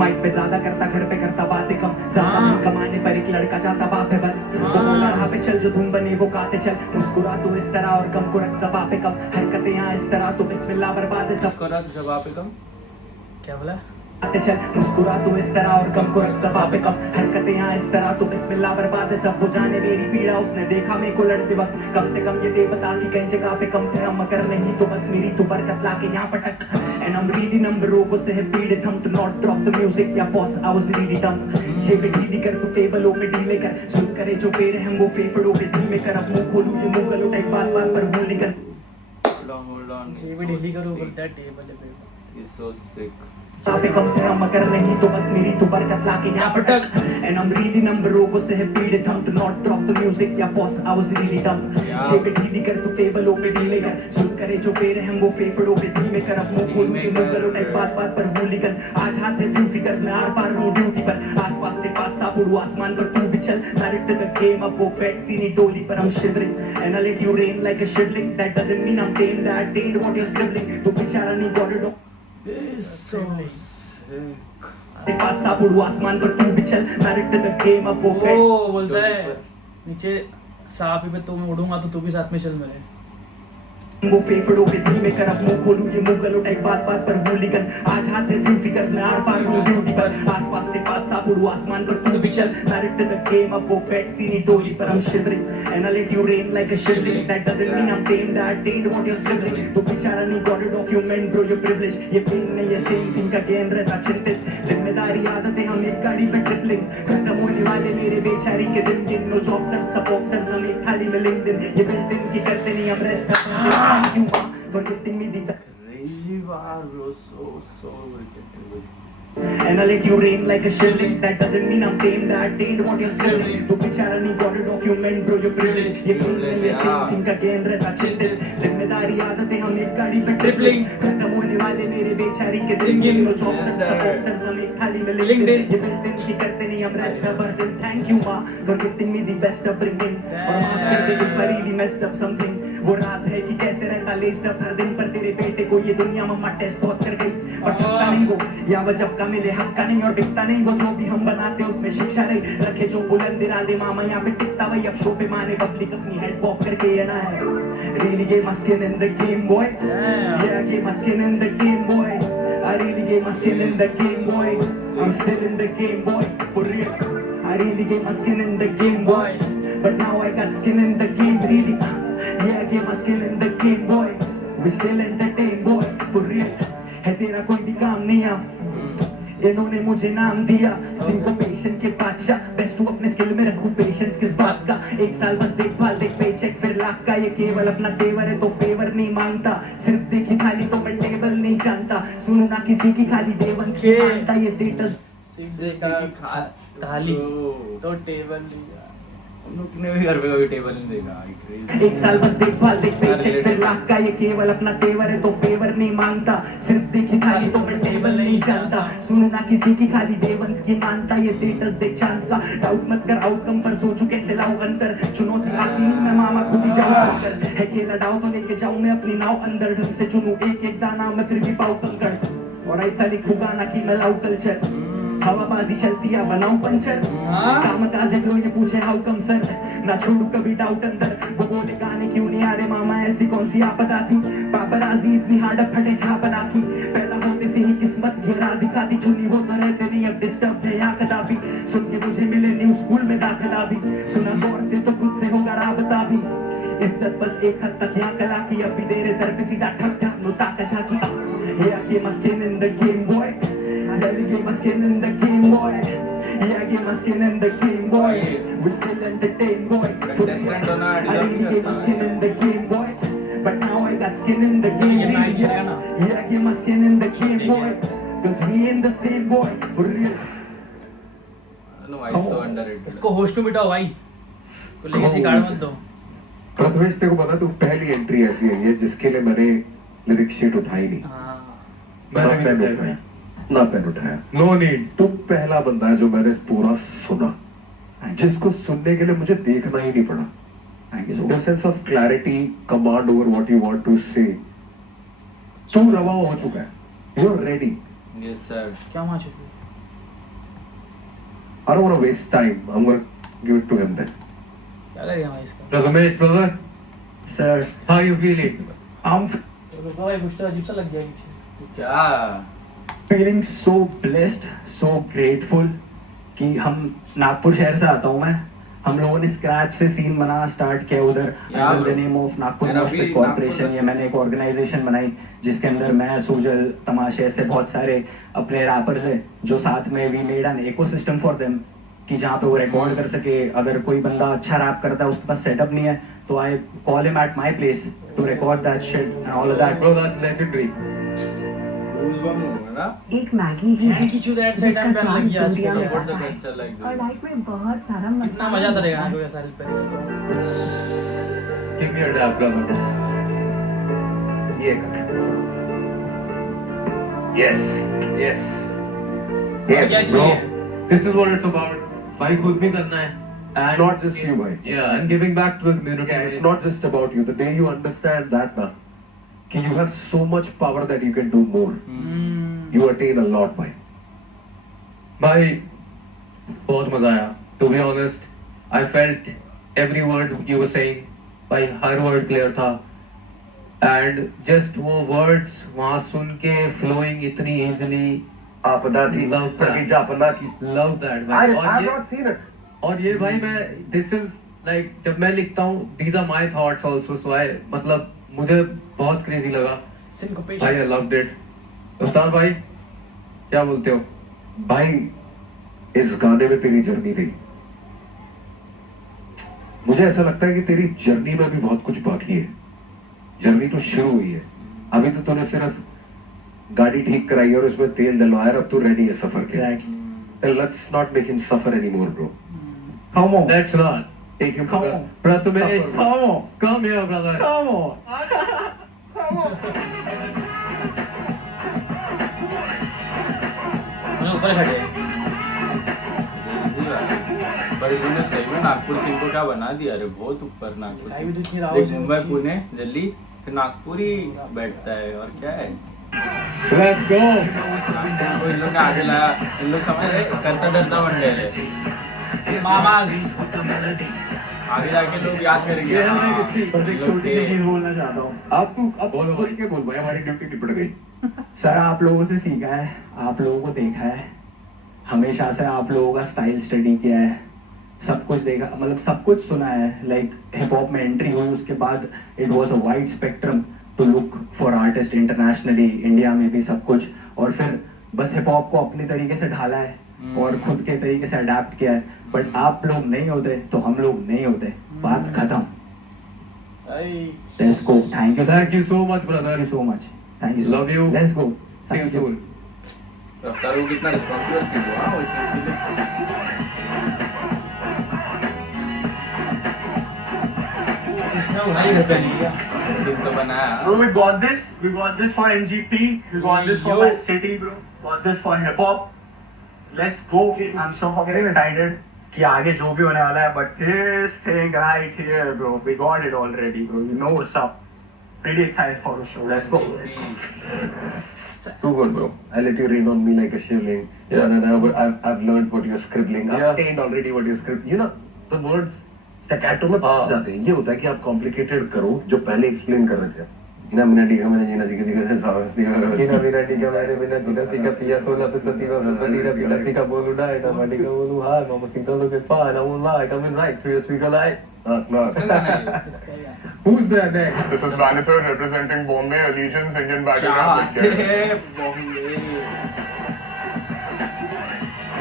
माइक पे ज्यादा करता, घर पे करता बातें कम, ज्यादा धन कमाने पर एक लड़का चाहता बाप है बन। वो बोला रहा पे चल, जो धुन बने वो गाते चल, मुस्कुरा तो इस तरह और गम को रख जबा पे कम, हरकतें यहाँ इस तरह तो बिस्मिल्लाह बर्बाद है सब। इसको ना जवाब पे कम क्या बोला? आते चल, मुस्कुरा तो इस तरह और गम को रख जबा पे कम, हरकतें यहाँ इस तरह तो बिस्मिल्लाह बर्बाद है सब। वो जाने मेरी पीड़ा, उसने देखा मेरे को लड़ते वक्त, कम से कम ये दे बता कि कई जगह पे कम थे हम, मगर नहीं तो बस मेरी तो बरकत लाके यहाँ पटक। And I'm really number रोगों से है पीड़ित हम, to not drop the music, yeah boss I was really dumb। जेब ढीली कर तू टेबलों पे ढीले कर, सुन करे जो पेड़ हम वो फेफड़ों पे धीमे कर, अब मुंह खोलूं ये मुंह गलो टाइप बार बार पर भूल निकल। hold on जेबी ढीली करो बोलता है टेबल पे। He's so sick पे कम थे हम, मगर नहीं तो बस मेरी तो बरकत लाके यहाँ पटक। And I'm really number रोगों से है पीड़ित हम, to not drop the music, yeah boss I was really dumb। जेब ढीली कर तू टेबलों पे ढीले कर, सुन करे जो पेड़ हम वो फेफड़ों पे धीमे कर, अब मुंह खोलूं कि मुंह गलो टाइप बात बात पर भूल निकल। आज हाथ है फ्यू फिगर्स में आर पार हूँ ड्यूटी पर, आसपास के पास सापुड़ू आसमान पर तू भी चल, डायरेक्ट द गेम अब वो बैठती नहीं डोली पर हम shivering, and I let you rain like a shivling, that doesn't mean I'm tamed, I attained what you're scribbling, तो बेचारा नहीं got it all। so sick पाँच सापुड़ू आसमान पर तू भी चल, डायरेक्ट द गेम अब वो बैठ। वो बोलता है नीचे साफ ही पे तो मैं उड़ूंगा तो तू भी साथ में चल मेरे। वो फेफड़ों पे धीमे कर, अब मुंह खोलूं ये मुंह गलो टाइप बात बात पर भूल निकल। आज हाथ है फ्यू फिगर्स में आर पार हूँ ड्यूटी पर, आसपास के पास सापुड़ू आसमान पर तू भी चल, डायरेक्ट द गेम अब वो बैठती नहीं डोली पर हम shivering, and I let you rain like a shivling, that doesn't mean I'm tamed, I attained what you're scribbling, तो बेचारा नहीं got a document bro your privilege, ये पेन नहीं ये same thing का गेन रहता चिंतित, जिम्मेदारी आदतें हम एक गाड़ी पे ट्रिपलिंग, खत्म होने वाले मेरे बेचारी के दिन गिन, no job search support search हम एक थाली में लिंक्डइन, ये बिल्डिंग की करते नहीं हम रेस्ट करते। Thank you for gifting me the crazy wow bro so wicked and I let you rain like a shivling, that doesn't mean I'm tamed, I attained what you're scribbling, तो बेचारा नहीं got a document bro your privilege, ये pen नहीं ये same thing का gain रहता चिंतित, जिम्मेदारी आदतें हम एक गाड़ी पे ट्रिपलिंग, खत्म होने वाले मेरे बेचारी के दिन गिन, no job search support search हम एक थाली में लिंक्डइन, ये बिल्डिंग की करते नहीं हम रेस्ट का बर्डन। थैंक यू माँ for gifting me the best upbringing, और माफ कर दे if I really messed up something, वो राज है कि कैसे रहता लेस्ट अप हर दिन पर तेरे बेटे को ये दुनिया मम्मा टेस्ट बहुत कर गई, पर थकता नहीं वो या वजब का मिले हक का नहीं, और बिकता नहीं वो जो भी हम बनाते उसमें शिक्षा नहीं, रखे जो बुलंद इरादे मामा यहाँ पे टिकता वही, अब शो पे माने पब्लिक अपनी हेड पॉप करके ये ना है। Really gave my skin in the game boy, yeah I gave my skin in the game boy, I really gave my skin in the game boy, I'm still in the game boy for real, I really gave my skin in the game boy, but now I got skin in the game really, yeah I gave my skin in the game boy, we still entertain boy for real, है तेरा कोई भी काम नहीं आ इन्होंने मुझे नाम दिया सिंकोपेशन के बादशाह बेस्ट हूँ अपने स्किल में रखूं पेशेंस किस बात का 1 साल बस देखभाल देख पेचेक फिर लाख का ये केवल अपना तेवर है तो फेवर नहीं मांगता सिर्फ देखी खाली तो मैं टेबल नहीं जानता सुनू ना किसी की खाली डेवंस की मानता ये स्टेटस थाली तो टेबल लिया। हम लोग ने भी घर पे कभी टेबल नहीं देखा। 1 साल बस देखभाल देख पेचेक फिर लाख का ये केवल अपना तेवर है तो फेवर नहीं मांगता सिर्फ देखी खाली तो मैं टेबल नहीं जानता सुनू ना किसी की खाली डेवंस की मानता ये स्टेटस देख चांद का डाउट मत कर आउटकम पर सोचू कैसे लाऊं अंतर चुनौती आती नहीं मैं मामा खुद ही जाऊं चलकर है खेला डाउ तो लेके जाऊं मैं अपनी नाव अंदर ढंग से चुनूं एक एक दाना मैं फिर भी पाऊं कंकड़ और ऐसा लिखूं गाना कि मैं लाऊं कल्चर हवाबाजी चलती है बनाऊं पंचर काम काजे फ्लो ये पूछे हाउ कम सर ना छोड़ू कभी डाउट अंदर वो बोले गाने क्यों नहीं आ रहे मामा ऐसी कौन सी आपदा थी पापराजी इतनी हार्ड फटे छापना की पैदा होते से ही किस्मत घेरा दिखाती चुनी वो तो रहते नहीं अब डिस्टर्ब है या कदापि सुन के मुझे मिले न्यू स्कूल में दाखिला भी सुना गौर से तो खुद से होगा राबता भी इज्जत बस एक हद तक यहाँ कला की अब भी देरे दर पे सीधा ठक ठक नो ताका झाकी yeah give my skin in the game boy yeah give my skin in the game boy yeah give my skin in the game boy we still entertain boy I really gave my skin in the game boy but now I got skin in the game yeah give my skin in the game boy cause we in the same boy for real No, I so underrated. इसको host में बिठाओ भाई को लेके से गाड़ मत दो। प्रथमेश तेरे को पता तू पहली एंट्री ऐसी आई है जिसके लिए मैंने लिरिक शीट उठाई नहीं ना पेन उठाया ना पेन उठाया नो नीड तू पहला बंदा है जो मैंने पूरा सुना जिसको सुनने के लिए मुझे देखना ही नहीं पड़ा thank you so no much sense of clarity command over what you want to say तू रवा हो चुका है you're ready Yes sir. क्या वहाँ चुकी I don't want to waste time I'm going to give it to him then क्या करेगा भाई इसका Prathamesh brother sir how you feeling I'm तो रुको भाई कुछ तो अजीब सा लग गया पीछे। क्या feeling so blessed, so grateful कि हम नागपुर शहर से आता हूँ मैं हम लोगों ने स्क्रैच से सीन बनाना स्टार्ट किया उधर under the name of Nagpur मेरा मोस्टली भी कॉर्पोरेशन नागपुर ये मैंने एक ऑर्गेनाइजेशन बनाई जिसके अंदर मैं सुजल तमाशे ऐसे बहुत सारे अपने रैपर्स हैं जो साथ में we made an ecosystem for them कि जहाँ पे वो रिकॉर्ड कर सके अगर कोई बंदा अच्छा रैप करता है उसके पास सेटअप नहीं है तो I call him at my place to record that shit and all of that bro that's legendary Goosebumps हो गया ना। एक मैगी है मैगी चूद ऐड से जिसका टाइम पे स्वाद लग गया आज दुनिया के में Support the आता है culture like और this. लाइफ में बहुत सारा कितना मसाला मजा आता होता रहेगा है। कोई ऐसा हेल्प करेगा give me a dab brother ये कर yes yes तो क्या yes bro चाहिए this is what it's about भाई खुद भी करना है it's not just you bhai yeah and giving back to the community yeah it's not just about you the day you understand that na कि you have so much power that you can do more you attain a lot bhai भाई बहुत मजा आया to be honest I felt every word you were saying भाई हर word clear था and just वो words वहाँ सुन के flowing इतनी easily आपदा थी Love that. सभी जापना की love that भाई I have not seen it और ये भाई मैं this is like जब मैं लिखता हूँ these are my thoughts also so I मतलब मुझे बहुत crazy लगा भाई सिंकोपेशन I loved it उस्ताद भाई क्या बोलते हो भाई इस गाने में तेरी जर्नी थी मुझे ऐसा लगता है कि तेरी जर्नी में भी बहुत कुछ बाकी है जर्नी तो शुरू हुई है अभी तो तूने सिर्फ गाड़ी ठीक कराई है और उसमें तेल डलवाया और अब तू रेडी है सफर के Exactly. Let's not make him suffer anymore bro Come on. let's not take him Come on. Prathamesh Come on. come here brother Come on. मुझे ऊपर खड़े पर इन्होंने सही में नागपुर सिंह को क्या बना दिया अरे बहुत ऊपर नागपुर मिठाई भी तो इतनी सिंह। राव देख, से मुंबई अच्छी। पुणे दिल्ली फिर नागपुर ही बैठता है और क्या है let's go नागपुर को इन लोग ने आगे लाया इन लोग समझ रहे करता डरता मंडल है मामा आगे जाके लोग याद करेंगे ये हमें हाँ, किसी- बस एक लोग छोटी सी थे। चीज बोलना चाहता हूँ अब तू अब बोलो बोल भाई। के बोल भाई हमारी ड्यूटी निपट गई सर आप लोगों से सीखा है आप लोगों को देखा है हमेशा से आप लोगों का स्टाइल स्टडी किया है सब कुछ देखा मतलब सब कुछ सुना है लाइक हिप हॉप में एंट्री हुई उसके बाद it was a wide spectrum to look for artist internationally India में भी सब कुछ और फिर बस हिप हॉप को अपनी तरीके से ढाला है और खुद के तरीके से अडेप्ट किया है, बट आप लोग नहीं होते तो हम लोग नहीं होते, बात खत्म। Let's go, thank Thank you so much, brother. You so much, thank you, Love you. Let's go, See you soon. रफ्तार को कितना रिस्पॉन्सिबल फील हुआ वो चीज़ के लिए। भाई रफेलिया फिर तो बनाया। Bro, we got this. We got this for NGP. We got this for my city, bro. Got this for hip hop. Let's go. I'm so fucking excited कि आगे जो भी होने वाला है, but this thing right here, bro, we got it already, bro. You know what's up. Pretty excited for the show. Let's go. Let's go. Too good, bro. I let you rain on me like a shivling. Yeah. And I've learned what you're scribbling. I've Yeah. attained already what you're scribbling. You know, the words staccato में फंस जाते हैं। ये होता है कि आप complicated करो जो पहले explain कर रहे थे। ina minati ka मैंने जीना सीखा सावस लिया Ina minati ka मैंने बिना जीना सीखा पिया 16% का बंदीरा पिला सीखा बोलू डाइट माटी का बोलू हां mamacita look at fine I won't lie come in right to your speaker light. Who's there next? This is Vanitha representing Bombay Allegiance Indian Battle Rap. Let's get it. Bombay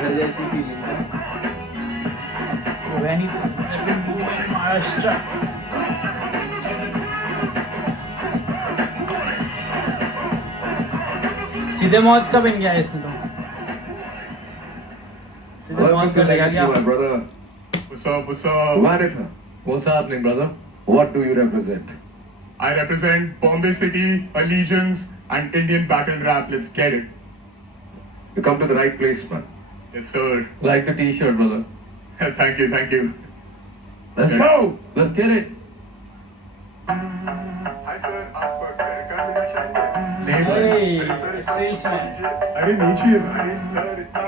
घर जैसी फीलिंग है। वैनी महाराष्ट्र सीधे मौत का बन गया है इसमें तो सीधे Welcome मौत to का लगा Legacy, गया my brother. What's up? What's up? Vanitha, What's happening, brother? what do you represent? I represent Bombay City, Allegiance, and Indian Battle Rap. Let's get it. You come to the right place, man. Yes, sir. Like the t-shirt, brother. Thank you. Thank you. Let's go. Let's get it. Hi, sir. आप कर देना चाहेंगे? Hey, salesman. अरे नीचे भाई sir इतना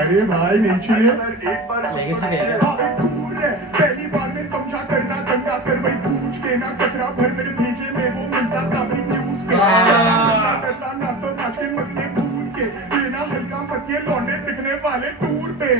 अरे भाई नीचे एक बार Legacy रहेगा। पहली बार में समझा करना गंदा कर वही पूछ के ना कचरा भर मेरे भेजे में वो मिलता काफी न्यूज़ पे करता ना सब नाच के मसले भूल के ये ना हल्का पतिये लौंडे दिखने वाले टूर पे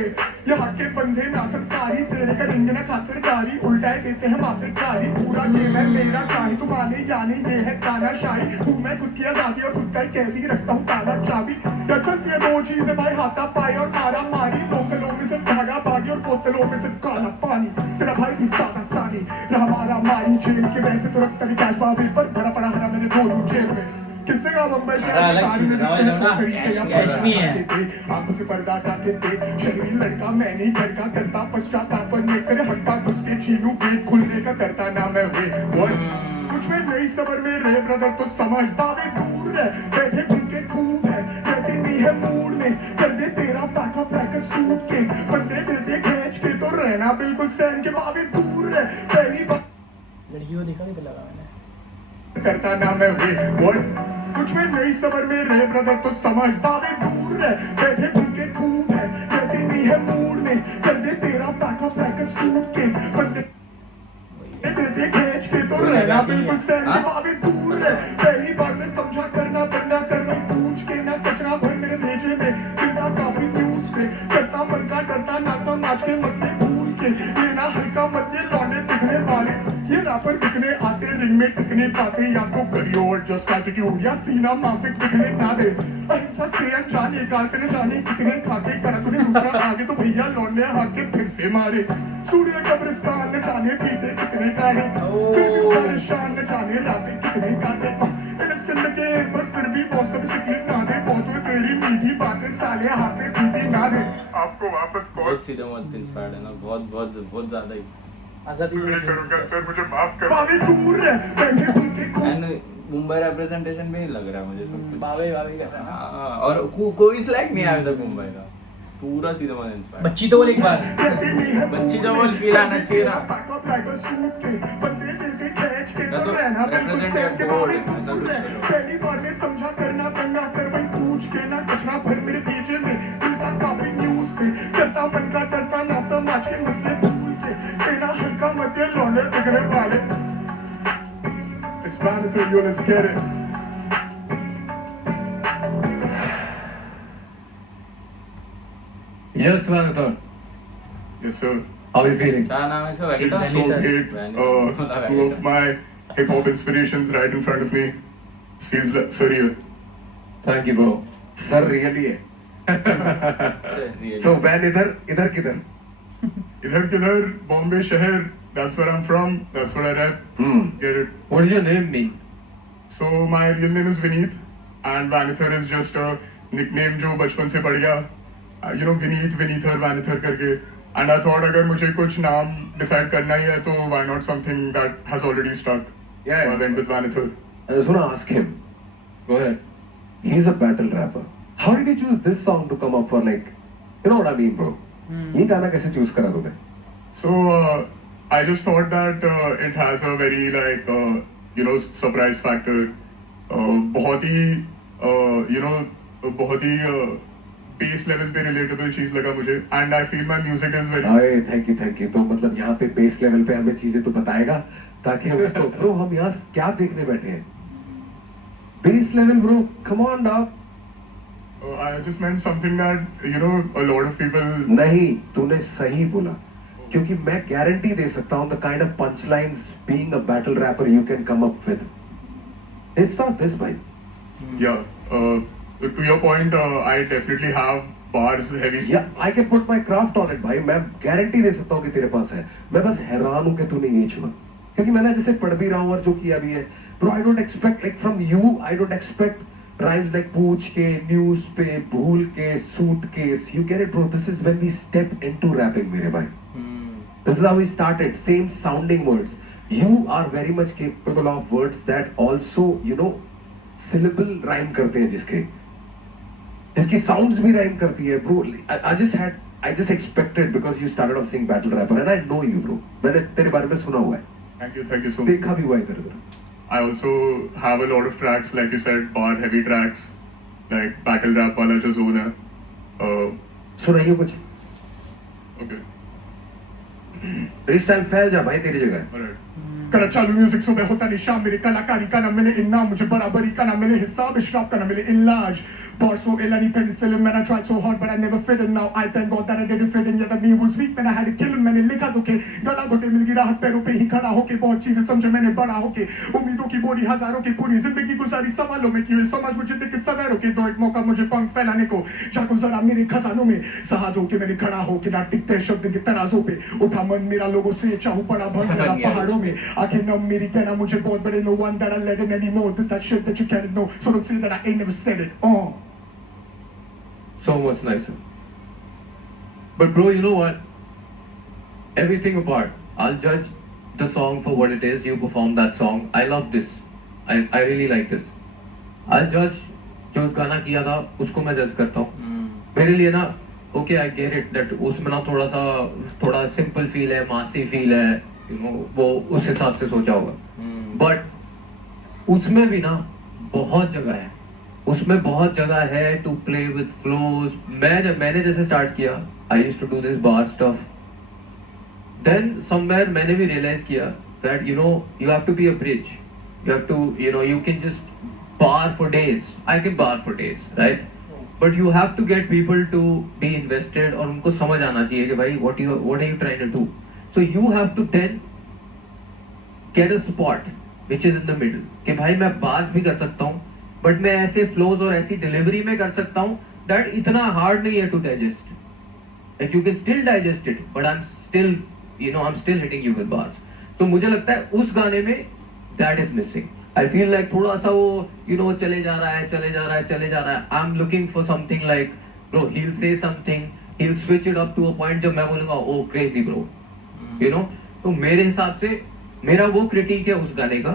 यहाँ के बंदे ना संस्कारी तेरे का रिंगना खातिरदारी उल्टाए देते हैं माफिकारी पूरा गेम है मेरा चाहे तू माने जाने ये है तानाशाही हूँ मैं खुद की आजादी और खुद का ही कैदी रखता हूँ ताला चाबी रखत ये दो चीजें भाई हाथा पाई और मारा मारी बोतलों में से धागा बागी और बोतलों में से काला पानी तेरा भाई भी सादा सानी ना हमारा मारी जेल के वैसे तो रखता नहीं कैश बाबी पर बड़ा बड़ा हरा मैंने धोलू जेल में किसने कहा बम्बई शहर में तारी में दिखते हैं सब तरीके या पर्दा आंखों से पर्दा हटाते थे शरीर लड़का मैं नहीं घर का करता पश्चाताप बनने तेरे हट्टा घुस के छीनू गेट खुलने का करता ना मैं वे कुछ में नहीं सबर में रे ब्रदर तो समझ बाबे दूर रह बैठे उनके खूब है कहते नहीं है मूड में कर दे तेरा बैकअप लाइक अ सूटकेस बंदे दे दे खींच के तो रहना बिल्कुल सहन के बाबे दूर रह पहली बार लड़की को देखा नहीं लगा मैंने करता ना मैं वे कुछ में नहीं सबर में रे ब्रदर तो समझ बाबे दूर रह बैठे उनके खूब है कहते नहीं है मूड में कर दे तेरा बैकअप लाइक अ सूटकेस बंदे दे दे खींच के तो रहना बिल्कुल सहन के बाबे दूर रह पहली बार में समझा करना बंदा कर मैं पूछ के ना कचरा भर मेरे भेजे में बिना काफी न्यूज़ पे करता मन का डरता ना समाज के मसले भूल के ये ना हल्का मत ये लौंडे दिखने वाले ये रैपर दिखने आते रिंग में टिकने पाते या तो करियो और जस्ट एटीट्यूड या सीना माफिक दिखने ना दे अहिंसा से अनजाने एकाल पे न जाने कितने खाके करा तूने दूसरा आगे तो भैया लौंडे हाथ फिर से मारे सूर्य कब्रिस्तान न जाने पीते कितने काटे फिर भी परेशान न जाने रातें कितने काटे इनसेंट के बस फिर भी मौसम शिकली ना दे पहुंचो तेरी मीठी बातें साले हाथ में पीते ना दे आपको वापस कॉल बहुत सीधे मौत इंस्पायर्ड है ना बहुत बहुत बहुत ज्यादा ही आजादी सर मुझे माफ कर बाबे दूर रह बैठे उनके एंड मुंबई रिप्रेजेंटेशन भी लग रहा है मुझे इसमें कुछ। बावे बावे कर रहा है ना हाँ, और कोई स्लैग नहीं आया था मुंबई का पूरा सीधा मौत इंस्पायर्ड। बच्ची तो बोल एक बार बच्ची तो बोल फील आना चाहिए ना represent your board, ऐसा कुछ करो। पहली बार में समझा करना बंदा कर वही पूछ के ना कचरा भर मेरे भेजे में उल्टा काफी न्यूज़ पे करता मन का डरता ना समाज के मसले भूल के तेरा हल्का मत ये लौंडे दिखने वाले It's Vanitha, yo, let's get it. Yes, Vanitha. Yes, sir. How are you feeling? क्या नाम है इसका Feels वैनिटा so great. Vanitha. Two of my hip hop inspirations right in front of me. This feels like surreal. Thank you, bro. Sir really है. Really. So when इधर किधर? इधर किधर बॉम्बे शहर, that's where I'm from, that's what I rap. Get it? What does your name mean? So my real name is Vineet and Vanither is just a nickname जो बचपन से पड़ गया. You know Vineet, Vinither, Vanither करके. And I thought अगर मुझे कुछ नाम decide करना ही है तो why not something that has already stuck. Yeah. So I went with Vanither. I just want to ask him. Go ahead. He's a battle rapper. How did you choose this song to come up for, like, you know what I mean, bro? ये गाना कैसे choose करा तूने? So I just thought that it has a very like you know surprise factor. बहुत ही you know बहुत ही base level पे relatable चीज लगा मुझे. And I feel my music is very. अरे थैंक यू. तो मतलब यहाँ पे बेस लेवल पे हमें चीजें तो बताएगा ताकि हम उसको ब्रो हम यहाँ क्या देखने बैठे हैं? Base level bro, come on dog. I just meant something that you know a lot of people. नहीं, तूने सही बोला. क्योंकि मैं गारंटी दे सकता हूँ the kind of punchlines being a battle rapper you can come up with. It's not this भाई. Yeah. To your point, I definitely have bars heavy. Yeah, I can put my craft on it भाई. मैं guarantee दे सकता हूँ कि तेरे पास है. मैं बस हैरान हूँ कि तूने ये चुना. क्योंकि मैंने जैसे पढ़ भी रहा हूँ और जो किया भी है. Bro, I don't expect like from you. I don't expect rhymes like पूछ के, news पे, भूल के, suitcase. You get it, bro? This is when we step into rapping, मेरे भाई. This is how we started. Same sounding words. You are very much capable of words that also, you know, syllable rhyme करते हैं जिसकी sounds भी rhyme करती है, bro. I just expected because you started off saying battle rapper and I know you, bro. मैंने तेरे बारे में सुना हुआ है. Thank you so much. देखा भी हुआ है इधर. I also have a lot of tracks, like you said, bar heavy tracks, like battle rap वाला जो zone है. सुनाइए कुछ. Okay. फ्रीस्टाइल फैल जा भाई तेरी जगह. Alright. करा चालू म्यूजिक सुबह होता निशा मेरी कलाकारी का ना मिले इनाम मुझे बराबरी का ना मिले हिसाब इशराब का ना मिले इलाज bar so ill and penicillin man I tried so hard but I never fit in now I thank God that I didn't fit in yeah that me was weak man I had to kill him मैंने लिखा तो के गला घोटे मिल गई राहत पैरों पे ही खड़ा होके बहुत चीजें समझे मैंने बड़ा होके उम्मीदों की बोरी हजारों की पूरी जिंदगी गुजारी सवालों में की हुई समझ मुझे देख सवेरों के दो एक मौका मुझे पंख फैलाने को चाकू जरा मेरे खजानों में सहाद होके मैंने खड़ा होके ना टिकते शब्द के तराजों पे उठा मन मेरा लोगों से चाहूं पड़ा भर मेरा पहाड़ों में आंखें नम मेरी कहना मुझे बहुत बड़े no one that I let in anymore this that shit that you can't know so don't say that I ain't never said it So much nicer. But bro, you know what? Everything apart, I'll judge the song for what it is. You perform that song. I love this. I really like this. I'll judge जो गाना किया था उसको मैं जज करता हूँ. मेरे लिए ना okay I get it that उसमें ना थोड़ा simple feel है, massy feel है, you know वो उस हिसाब से सोचा होगा. But उसमें भी ना बहुत जगह है. उसमें बहुत जगह है टू प्ले विद फ्लोज. मैंने जैसे स्टार्ट किया I used to do this bar stuff. Then somewhere मैंने भी रियलाइज किया that you know you have to be a bridge. You have to you know you can just bar for days. I can bar for days right but you have to get people to be invested और उनको समझ आना चाहिए कि भाई what are you trying to do. So you have to then get a spot which is in the middle कि भाई मैं बार्स भी कर सकता हूँ बट मैं ऐसे फ्लोज और ऐसी डिलीवरी में कर सकता हूँ दैट इतना हार्ड नहीं है to digest. Like you can still digest it but I am still hitting you with bars. तो मुझे लगता है उस गाने में that is missing. I feel like थोड़ा सा वो यू नो चले जा रहा है. I am looking for something like bro he will say something, he will switch it up to a point जब मैं बोलूंगा oh crazy bro you know. तो मेरे हिसाब से मेरा वो क्रिटिक है उस गाने का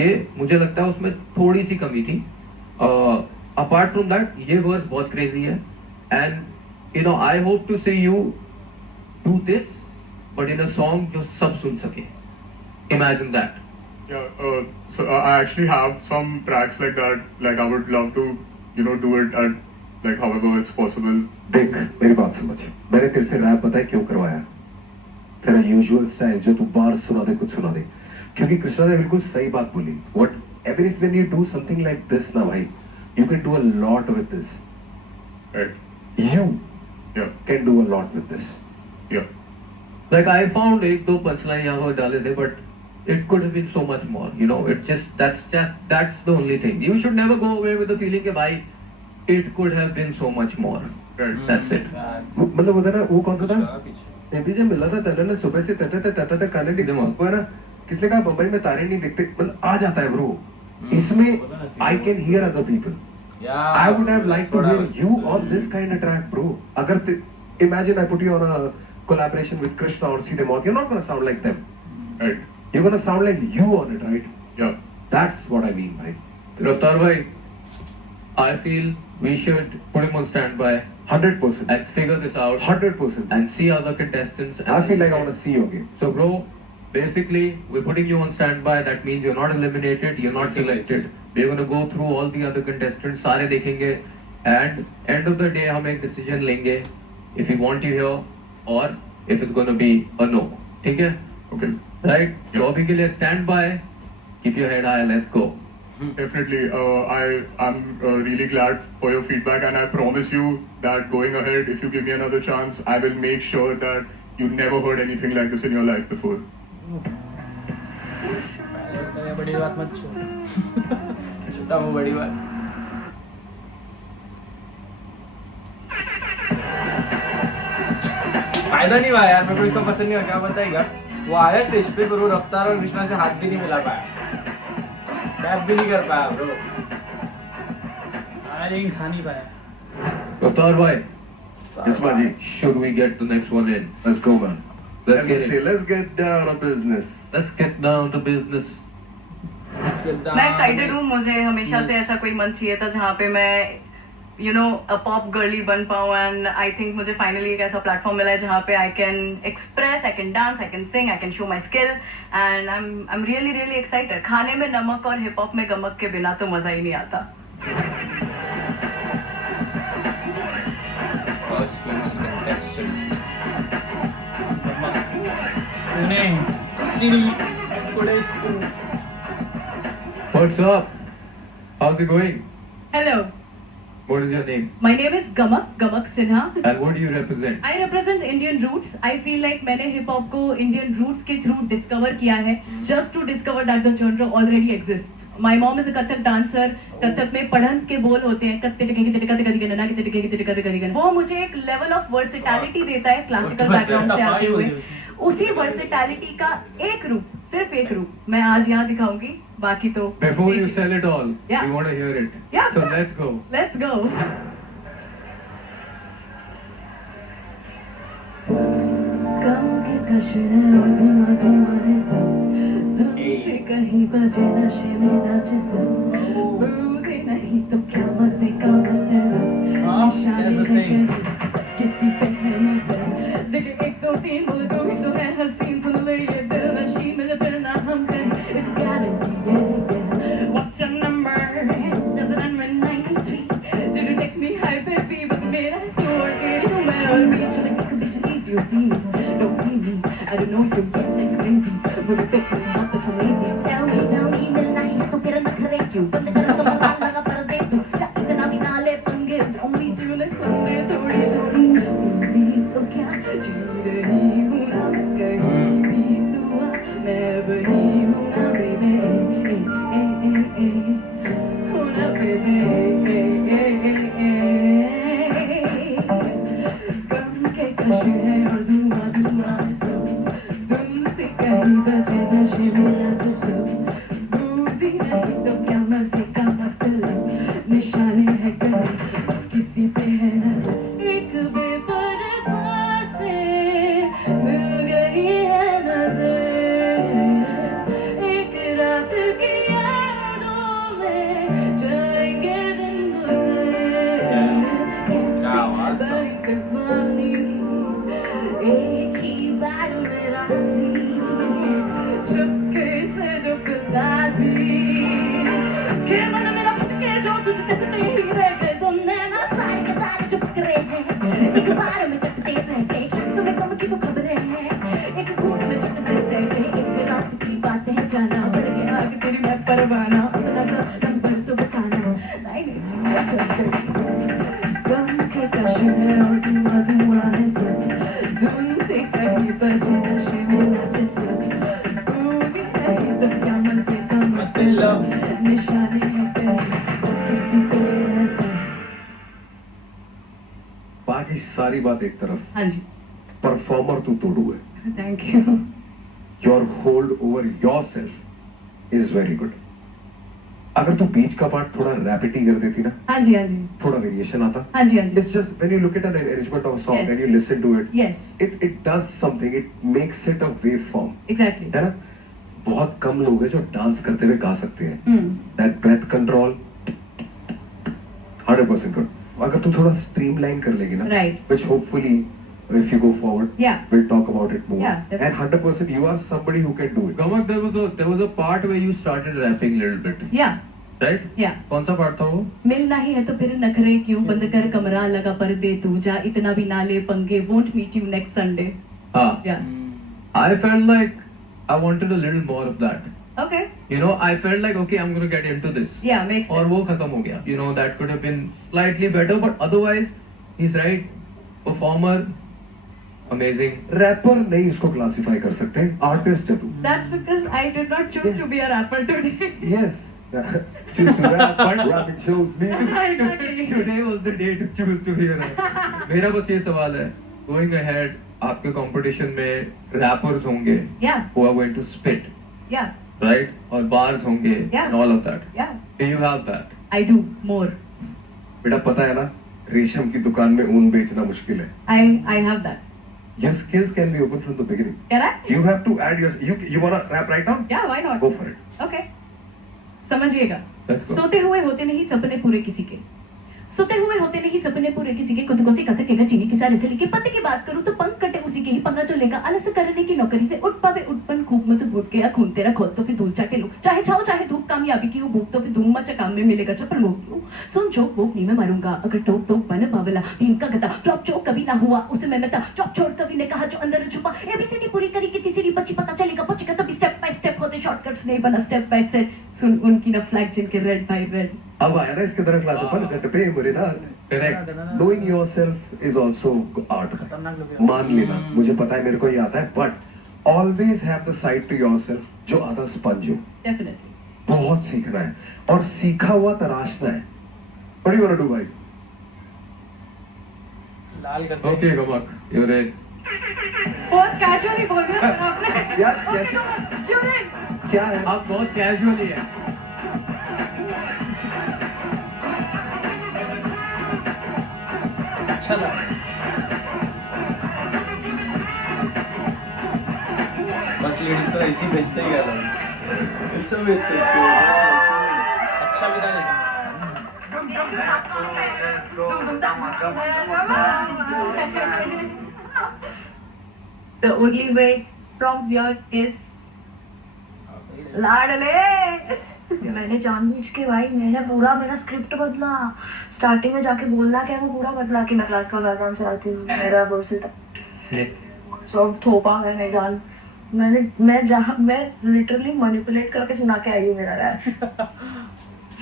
कि मुझे लगता है उसमें थोड़ी सी कमी थी. अपार्ट फ्रॉम दैट ये वर्स बहुत क्रेजी है and you know I hope to see you do this but in a song जो सब सुन सके. Imagine that. Yeah, so I actually have some tracks like that. Like I would love to, you know, do it at like however it's possible. देख मेरी बात समझ. मैंने तेरे से रैप पता है क्यों करवाया? तेरा यूजुअल स्टाइल जो तू बार सुना दे कुछ सुना दे. क्योंकि कृष्णा ने बिल्कुल सही बात बोली. When you do something like this ना भाई, you can do a lot with this. Right. You can do a lot with this. Yeah. Like I found एक दो पंचलाइन यहाँ पर डाले थे but it could have been so much more. You know, that's the only thing. You should never go away with the feeling कि भाई it could have been so much more. That's it. मतलब होता है ना, वो कौन सा था पीछे एपीजे मिला था तने सुबह से तते काले दिमाग। वो है ना, किसने कहा बम्बई में तारे नहीं दिखते, मतलब आ जाता है ब्रो इसमें। I can hear other people, I would have liked to hear you on this kind of track, bro. अगर imagine I put you on a collaboration with Krishna or Side Moth, you're not gonna sound like them, right? You're gonna sound like you on it, right? Yeah. That's what I mean, bhai. Raftar bhai, I feel we should put him on standby 100%. and figure this out 100%. and see other contestants. I feel like I want to see you again. So, bro, basically, we're putting you on standby. That means you're not eliminated, you're not selected. We're gonna go through all the other contestants, सारे देखेंगे, and end of the day हम एक decision लेंगे if we want you here or if it's gonna be a no. ठीक है? Okay. Right? So अभी के लिए stand by, keep your head high, let's go. Definitely. I'm really glad for your feedback, and I promise you that going ahead, if you give me another chance, I will make sure that you never heard anything like this in your life before. बड़ी बात मत छोड़। छोटा वो बड़ी बात। फायदा नहीं हुआ यार, मेरे को इसका पसंद नहीं हुआ, क्या बताएगा। वो आया स्टेज पे पर वो रफ्तार और कृष्णा से हाथ भी नहीं मिला पाया, टैप भी नहीं कर पाया ब्रो। हाँ लेकिन खा नहीं पाया। Raftar bhai, Yes, Maji. should we get the next one in? Let's go, man. Let's get it. Let's get down to business. Let's get down to business. मैं एक्साइटेड हूँ। मुझे हमेशा से ऐसा कोई मंच चाहिए था जहाँ पे मैं अ पॉप गर्ली बन पाऊँ, एंड आई थिंक मुझे फाइनली एक ऐसा प्लेटफॉर्म मिला है जहाँ पे I can express, I can dance, I can sing, I can show my skill, and I am really really excited. खाने में नमक और हिप हॉप में गमक के बिना तो मज़ा ही नहीं आता। What's up? How's it going? Hello, What is your name? my name is Gamak Sinha. And what do you represent? I represent Indian roots. I feel like मैंने हिप हॉप को Indian roots के through discover किया है, just to discover that the genre already exists. My mom is a Kathak dancer. Kathak में पढ़ंत के बोल होते हैं, वो मुझे एक लेवल ऑफ वर्सेटैलिटी देता है क्लासिकल बैकग्राउंड से आते हुए। उसी वर्सेटैलिटी का एक रूप, सिर्फ एक रूप मैं आज यहाँ दिखाऊंगी, बाकी तो Before you sell it all, Yeah. we want to hear it. Yeah, of So course. let's go. Let's go. गम के कशे और धुआं धुआं है सब, धुन से कहीं बजे नशे में नाचे सब, ब्रूज़े नहीं तो क्या मजे का मतलब, निशाने है कहीं किसी पे है नजर, देख 1 2 3 बोले तो ही तो है हसीन, सुन ले ये दिल नशी मिले फिर ना हम कहीं, if you guarantee yeah, what's your number, does it end with 93, did you text me hi baby, बस मेरा क्यों और तेरी हूँ मैं और बीच में एक बीच need you see me, don't be me, I don't know you yet, that's crazy, would you pick me up if I'm easy, tell me मिलना ही है तो फिर नखरे क्यों, बंद कर तो मना लगा पर दे तू, जा इतना भी ना ले पंगे, only do like Sunday थोड़ी थोड़ी, भी तो क्या जी रही हूँ ना मैं कहीं भी तू आ, मैं वही हूँ ना baby, हूँ ना baby, गम के कशे हैं और धुआं धुआं है सब, धुन से कहीं बजे नशे में नाचे सब, बूझी नहीं तो क्या मजे का मतलब, निशाने हैं कहीं किसी पे है नजर, एक बेपरवाह से मिल गई है नजर, एक रात की यादों में जाएंगे दिन गुजर, कैसी बड़ी कहानी, एक ही बार मेरा सी चुपके से जो पिला दी, कि मन मेरा फटके जो तुझे तकते ही रह गए, तुमने ना सारे के सारे चुप करे हैं, एक बार में तकते रह गए, क्या सुने कम की तो खबरें हैं, एक घूट में झट से सह गए, एक रात की बातें जाना बढ़ गया आगे तेरी मैं परवाना, अपना सा नंबर तो बताना, 983 just गम के कशे और धुआं धुआं है सब, धुन से कहीं बजे नशे में नाचे सब, बूझी नहीं तो क्या मजे का मतलब, निशाने हैं कहीं किसी पे नजर, सारी बात एक तरफ, हाँ जी, परफॉर्मर तू तोड़ू है. Thank you. Your hold over yourself is very good. अगर तू बीच का पार्ट थोड़ा रैपिडी कर देती ना, हाँ जी, हाँ जी, थोड़ा वेरिएशन आता. हाँ जी, हाँ जी. It's just when you look at an arrangement of a song Yes. and you listen to it, Yes, it does something. It makes it a waveform. exactly. है ना? बहुत कम लोग हैं जो डांस करते हुए गा सकते हैं. Hmm. That breath control, 100% good. अगर तू थोड़ा streamline कर लेगी ना, Right. which hopefully if you go forward, Yeah. we'll talk about it more. Yeah, definitely. And 100% you are somebody who can do it. Gamak, there was a part where you started rapping a little bit, Yeah, right? yeah. कौन सा part था वो? मिलना ही है तो फिर नखरे क्यों, बंद कर कमरा लगा पर्दे, तू जा इतना भी ना ले पंगे, won't meet you next Sunday. हाँ. Yeah. I felt like I wanted a little more of that. Okay. You know, I felt like okay, I'm gonna get into this. Yeah, makes और sense. वो खत्म हो गया. You know, that could have been slightly better, but otherwise, he's right. Performer, amazing. Rapper नहीं इसको classify कर सकते. Artist है तू. That's because I did not choose to be a rapper today. Yes. Choose to rap, rap it shows me. Exactly. Today was the day to choose to hear it. मेरा बस ये सवाल है, going ahead, आपके competition में rappers होंगे, Yeah, who are going to spit, yeah, right? और bars होंगे, Yeah. and all of that. yeah. Do you have that? I do more. बेटा पता है ना, रेशम की दुकान में ऊन बेचना मुश्किल है. I have that. Your skills can be open from the beginning. Can I? You have to add your. You wanna rap right now? Yeah, why not? Go for it. Okay. समझिएगा. Let's go. सोते हुए होते नहीं सपने पूरे किसी के, सोते हुए होते नहीं सपने पूरे किसी के, खुद को सिखा सकेगा चीनी की सारे से लेके पत्ते की बात करूं तो पंख कटे उसी के ही, पंगा जो लेगा आलस करने की नौकरी से, उठ पावे उठपन खूब मजबूत के, या खून तेरा खोल तो फिर धूल चाटे लो, चाहे छाओ चाहे धूप, कामयाबी की हो भूख तो फिर धूम मचा काम में मिलेगा चप्पल वो क्यों, सुन चोक वोक नहीं मैं मारूंगा अगर टोक टोक बन पावला, भीम का गता फ्लॉप चोक कभी ना हुआ उसे मैं था, चौक छोड़ कभी ने कहा जो अंदर छुपा, एबीसीडी पूरी करी कितनी सीढ़ी बची पता चलेगा पहुंचेगा तभी, स्टेप बाय स्टेप होते शॉर्टकट्स नहीं बना स्टेप बाय स्टेप, सुन उनकी ना फ्लैग जिनके रेड बाय रेड. अब आया ना इसके तरह क्लास अपन गट पे मुरे ना. Correct. Knowing yourself is also art. खतरनाक लोग हैं. मान लेना, मुझे पता है मेरे को ये आता है, but always have the side to yourself जो आधा sponge हो. Definitely. बहुत सीखना है और सीखा हुआ तराशना है. What do you wanna do भाई? लाल करके. Okay, Gamak, you're in. बहुत कैजुअली बोल दिया सर आपने. यार जैसे You're in. क्या है? आप बहुत casually हैं. अच्छा था. बस लेडीज को ऐसी बेचते ही गया. ऐसा बेच सकते हो. अच्छा भी था लेकिन. The only way from here is लाडले. मैंने जानबूझ के भाई मैंने पूरा मेरा स्क्रिप्ट बदला. स्टार्टिंग में जाके बोलना क्या वो पूरा बदला कि मैं क्लास का बैकग्राउंड चलाती हूँ, मेरा वर्सेटाइल सब थोपा मैंने जान. मैं लिटरली मैनिपुलेट करके सुना के आई हूँ मेरा रैप.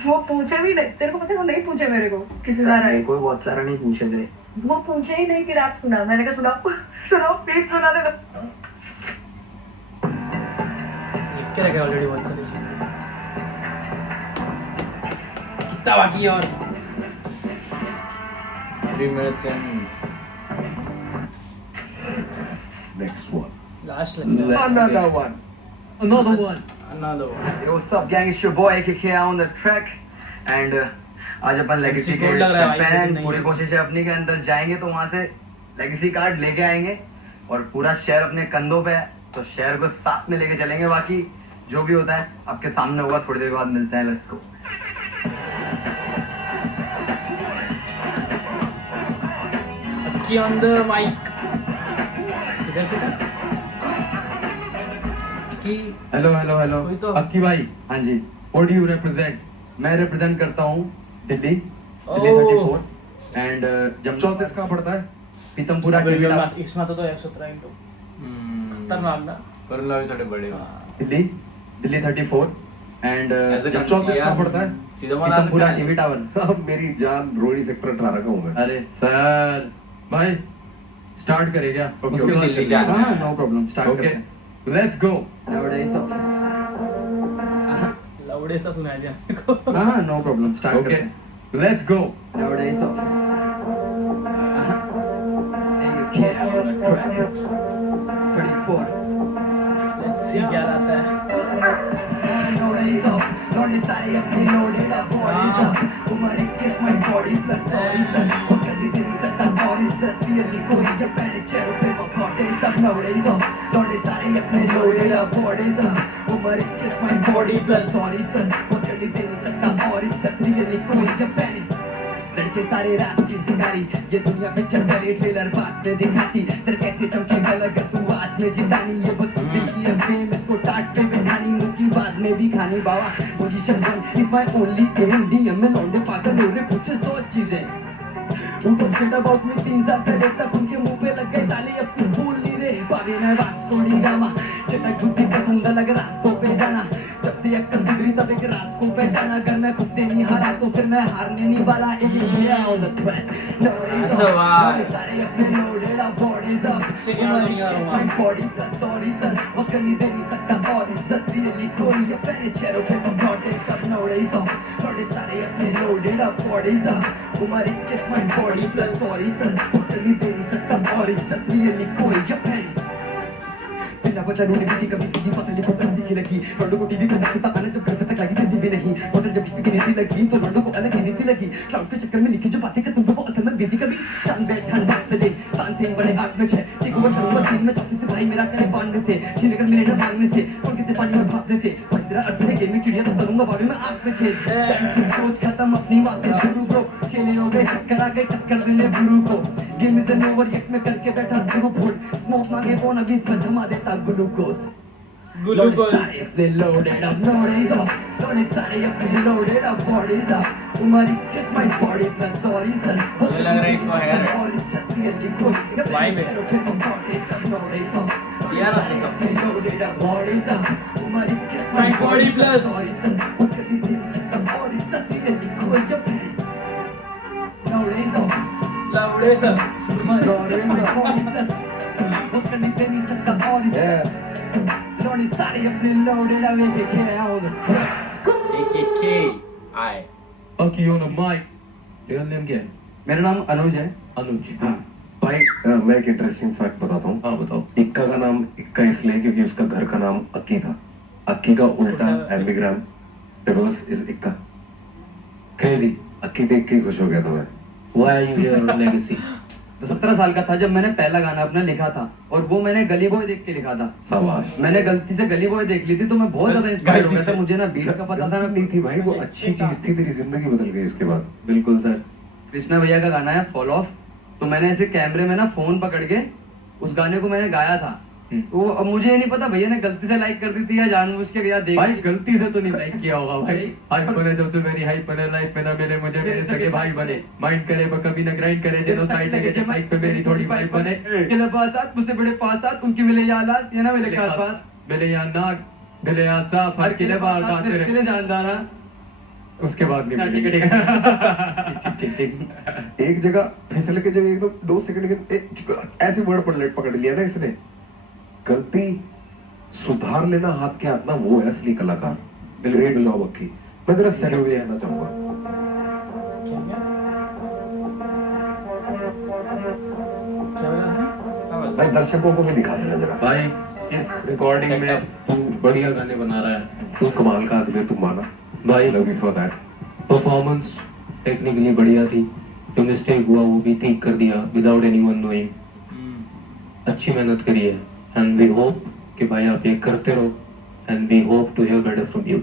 वो पूछे भी नहीं, तेरे को पता है वो नहीं पूछे मेरे को किसी का रैप. कोई बहुत सारा नहीं पूछे थे. वो पूछे ही नहीं कि रैप सुना. मैंने कहा सुनाओ प्लीज सुना दे. लिख के रखा ऑलरेडी बहुत सारी चीजें. कितना बाकी है और 3 minutes and Next one. Last लग गया. Another one. Another one. Another one. Yo, what's up gang? It's your boy AKK on the track and आज अपन लेगेसी के गोल लग रहा है set पे भाई, हैं. नहीं पूरी है. कोशिश है अपनी के अंदर जाएंगे तो वहाँ से लेगेसी कार्ड लेके आएंगे और पूरा शहर अपने कंधों पे है तो शहर को साथ में लेके चलेंगे. बाकी जो भी होता है आपके सामने होगा. थोड़ी देर बाद मिलते हैं. Let's go. Aki on the mic. किधर से था? कि हेलो हेलो हेलो. कोई तो अक्की भाई, हाँ जी, what do you represent? मैं रिप्रेजेंट करता हूँ दिल्ली Oh. 34 एंड जमशेद. 34 कहाँ पड़ता है? पीतमपुरा टिविटा. इसमें तो 117 इंटू खतरनाक ना. करुणा भी थोड़े बड़े हो. Delhi 34 and As a Jamshed country, कहाँ यार. पड़ता है? सीधा मना पीतमपुरा सकते हैं. TV tower. अब मेरी जान रोड़ी सेक्टर 18 का हूँ मैं. अरे सर. भाई, start करें क्या? Okay, उसके बाद दिल्ली चलेंगे. जाना. हाँ नो प्रॉब्लम. स्टार्ट करते Okay, हैं. let's go. Nowadays of लवड़े सा सुनाई दिया मेरे को. हाँ नो प्रॉब्लम. स्टार्ट करते Okay, हैं. let's go. Nowadays of on the track. 34 Let's see क्या आता है. Nowadays off, लौंडे सारे अपने loaded up bodies up. उम्र 21 my body plus sorry son. वो कर दी तेरी सत्ता और इज्जत really कोई ये पहले चेहरों पे मौकाटे सब. Nowadays off, लौंडे सारे अपने loaded up bodies up. उम्र 21 my body plus sorry son. वो कर दी तेरी सत्ता और इज्जत really कोई ये पहले. लड़के सारे रात की शिकारी, ये दुनिया पे चल रहे ट्रेलर बात में दिखाती तेरे कैसे चमकेगा अगर तू आज में जितानी. ये बस दिखती है फेम, इसको टाट पे बैठानी, मुंह की बाद में भी खानी बाबा. Position 1 is my only aim. DM में लौंडे पागल हो रहे पूछे 100 चीजें. ऊपर से अबाउट में 3 साल पहले तक उनके मुंह पे लग गए ताले, अब कुछ बोल नहीं रहे. बाबे मैं वास्को डी गामा, चटक बुद्धि पसंद अलग रास्तों पे जाना. जब से अक्कल सुधरी तब एक रास को पहचाना. अगर मैं खुद से नहीं हारा तो फिर मैं हारने नहीं वाला. एक गया on the track. सारे अपने loaded up bodies up. My body plus sorry son. वक्त नहीं दे नहीं सकता और इज्जत really कोई ये पहले चेहरों पे पकौड़े सब. Nowadays off, लौंडे सारे अपने loaded up bodies up. उम्र 21 my body plus sorry son. वक्त नहीं दे नहीं सकता और इज्जत really कोई ये पहले. बिना वजह रोने की थी कभी सीधी पतली को गंदी की लगी. रोडो को टीवी पे नचता आना जब घर पे तक लगी थी टीवी नहीं. होटल जब टीवी की नीति लगी तो रोडो को अलग ही नीति लगी. क्लाउड के चक्कर में लिखी जो बातें कर तुम पे वो असल में बीती कभी. शान बैठ ठंड बात पे दे तानसेन बने 8 में 6. टेक ओवर करूंगा सीन में चौथी से भाई मेरा करे 92 से. श्रीनगर में रहना मांगने से कौन कितने पानी में भाप रहे थे. महिंद्रा अर्जुन गेमिंग चिड़िया तो करूंगा बाबे में 8 में 6. जान की सोच खत्म अपनी बातें शुरू ब्रो. खेले हो गए शक्कर आ गए टक्कर देने गुरु को. Game is an over yet में करके बैठा गुरु फूड. स्मोक मांगे फोन अभी इसमें थमा देता ग्लूकोज. सारे अपने loaded up bodies up. लौंडे सारे अपने loaded up bodies up. उम्र 21 my body plus sorry son. मुझे लग रहा है इसको है और इस सत्य की कोई वाइब है. सब nowadays off. यार सारे अपने loaded up bodies up. उम्र 21 My body plus sorry son. वो कर दी तेरी सत्ता और इस सत्य की कोई ये पहले. Nowadays off. लवड़े सब. उम्र 21 my body plus. वो कर दी तेरी सत्ता और इस लौंडे सारे अपने loaded up AKK on the track. AKK आए. Okay, on the mic. Real name क्या है? मेरा नाम अनुज है. अनुज. हाँ भाई मैं एक इंटरेस्टिंग फैक्ट बताता हूँ. हाँ बताओ. इक्का का नाम इक्का इसलिए क्योंकि उसका घर का नाम अक्की था. अक्की का उल्टा एम्बिग्राम रिवर्स इज इक्का. Crazy. अक्की देख के ही खुश हो गया था मैं. Why are you here on Legacy? तो 17 साल का था जब मैंने पहला गाना अपना लिखा था और वो मैंने गली बॉय देख के लिखा था. शाबाश. मैंने गलती से गली बॉय देख ली थी तो मैं बहुत ज्यादा इंस्पायर हो गया था. मुझे ना बीट का पता था ना. नहीं थी भाई, वो अच्छी चीज थी, तेरी जिंदगी बदल गई उसके बाद. बिल्कुल सर. कृष्णा भैया का गाना है फॉल ऑफ. तो मैंने ऐसे कैमरे में ना फोन पकड़ के उस गाने को मैंने गाया था. तो अब मुझे ये नहीं पता भैया ने गलती से लाइक कर दी थी या जानबूझ के या देख. भाई गलती से तो नहीं लाइक किया होगा भाई. हाइप बने जब से मेरी हाइप बने लाइफ में ना मेरे मुझे मेरे सगे भाई बने. माइंड करे पर कभी ना ग्राइंड करे जेनोसाइड लगे जे माइक पे मेरी थोड़ी वाइब बने. के पास मुझसे बड़े पास उनकी मिले या लाश ये ना मिले खास बात. मिले या नाक दिले या साफ हर किले बार दांत तेरे जानदार. उसके बाद नहीं. ठीक है ठीक. एक जगह फिसल के जो एकदम 2 सेकंड के ऐसे वर्ड पर लेट पकड़ लिया ना इसने. गलती सुधार लेना हाथ के हाथ ना, वो है असली कलाकार. ग्रेट जॉब अक्की. मैं तेरा सेटअप देखना चाहूंगा. क्या बोला है? भाई दर्शकों को भी दिखा देना जरा. भाई इस रिकॉर्डिंग में तू बढ़िया गाने बना रहा है. तू कमाल का आदमी है, तुम माना. भाई love you for that. Performance technically बढ़िया थी. जो मिस्टेक हुआ वो भी ठीक कर दिया विदाउट एनीवन नोइंग. अच्छी मेहनत करी है एंड वी होप कि भाई आप ये करते रहो and we hope to hear better from you.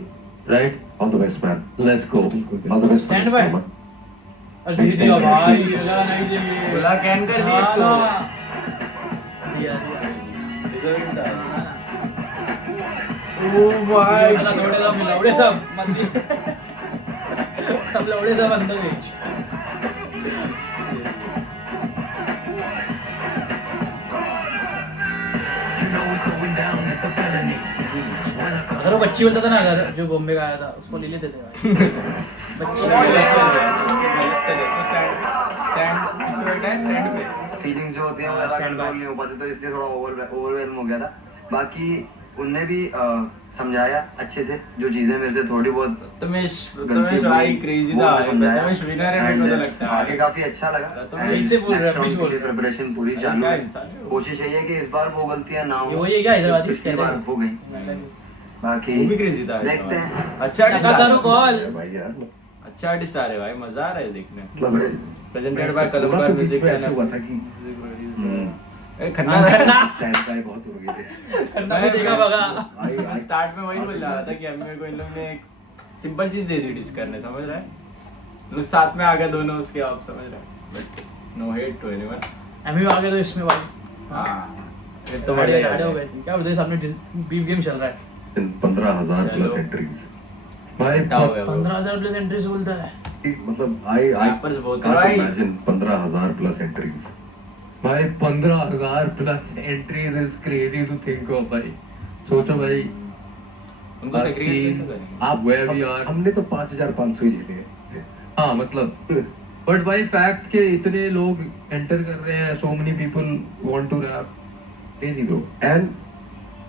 Right. All the best man. Let's go. All the best. Stand by. अरे दीदी भाई ये लगा नहीं चाहिए. बोला कैन कर दी इसको. दिया. ओ भाई लवड़े सब सब लवड़े सब अंदर गए. अगर वो बच्ची बोलता था ना, अगर जो बॉम्बे का आया था उसको ले लेते थे भाई. बच्ची फीलिंग्स जो होती हैं वो बोल नहीं हो पाती तो इसलिए थोड़ा ओवरवेलम हो गया था. बाकी उनने भी समझाया अच्छे से जो चीजें मेरे से थोड़ी बहुत प्रथमेश गलती भाई हुई, क्रेजी वो था मैं समझाया। प्रथमेश विनर है And मुझे लगता है आगे काफी अच्छा लगा। प्रथमेश से बोल रहा है, रमेश बोल रहा है। प्रिपरेशन पूरी अरे चालू क्या है। इंसान है वो। कोशिश यही है कि इस बार वो गलतियां ना ये हो वही है क्या हैदराबादी पिछली बार हो गई। बाकी वो भी क्रेजी था देखते हैं। अच्छा ऐसा करो कॉल भाई यार अच्छा आर्टिस्ट आ रहे भाई मजा आ रहा है देखने मतलब प्रेजेंटेड बाय थोड़ा कलमकार तो बीच म्यूजिक में ऐसा हुआ था कि खन्ना सैड गाय बहुत हो गए थे खन्ना को देखा बगा आई स्टार्ट में वही बोल रहा था कि अभी मेरे को इन लोग ने एक सिंपल चीज दे दी डिस करने समझ रहा है लोग साथ में आ गए दोनों उसके आप समझ रहे हैं but no hate to anyone एमी आ गए तो इसमें भाई हां ये तो तो बढ़िया बढ़िया हो है गए थे क्या बोलते सामने बीफ गेम चल रहा है 15,000 प्लस चलो। एंट्रीज भाई क्या हो गया 15,000 प्लस एंट्रीज बोलता है मतलब आई Rappers बहुत can't भाई। imagine 15,000 प्लस एंट्रीज भाई 15,000 plus entries is crazy to think of भाई सोचो भाई उनको I've सेग्रीगेट seen- कैसे करेंगे आप Where we are. हमने तो 5,500 ही झेले हैं हाँ मतलब बट भाई फैक्ट के इतने लोग एंटर कर रहे हैं so many people want to rap crazy bro and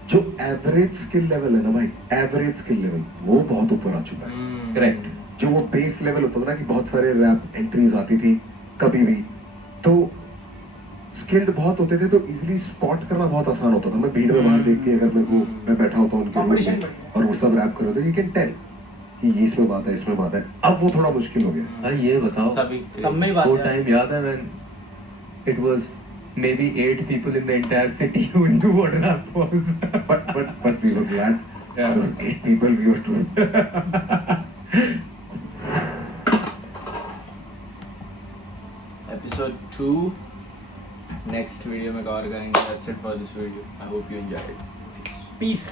जो एवरेज स्किल लेवल है ना भाई एवरेज स्किल लेवल वो बहुत ऊपर आ चुका है करेक्ट जो वो बेस लेवल होता था ना कि बहुत सारे रैप एंट्रीज आती थी कभी भी तो स्किल्ड बहुत होते थे तो इजीली स्पॉट करना बहुत आसान होता था मैं भीड़ में बाहर देख के अगर मैं बैठा होता हूँ उनके रूम में और वो सब रैप कर रहे होते यू कैन टेल कि ये इसमें बात है इसमें बात है अब वो थोड़ा मुश्किल हो गया भाई ये बताओ सभी सब में ही बात वो है टाइम याद है when it was maybe 8 people in the entire city who knew what rap was. but we were glad. Yeah. Those 8 people we were too. Episode 2 next video में कवर करेंगे that's it for this video I hope you enjoyed piece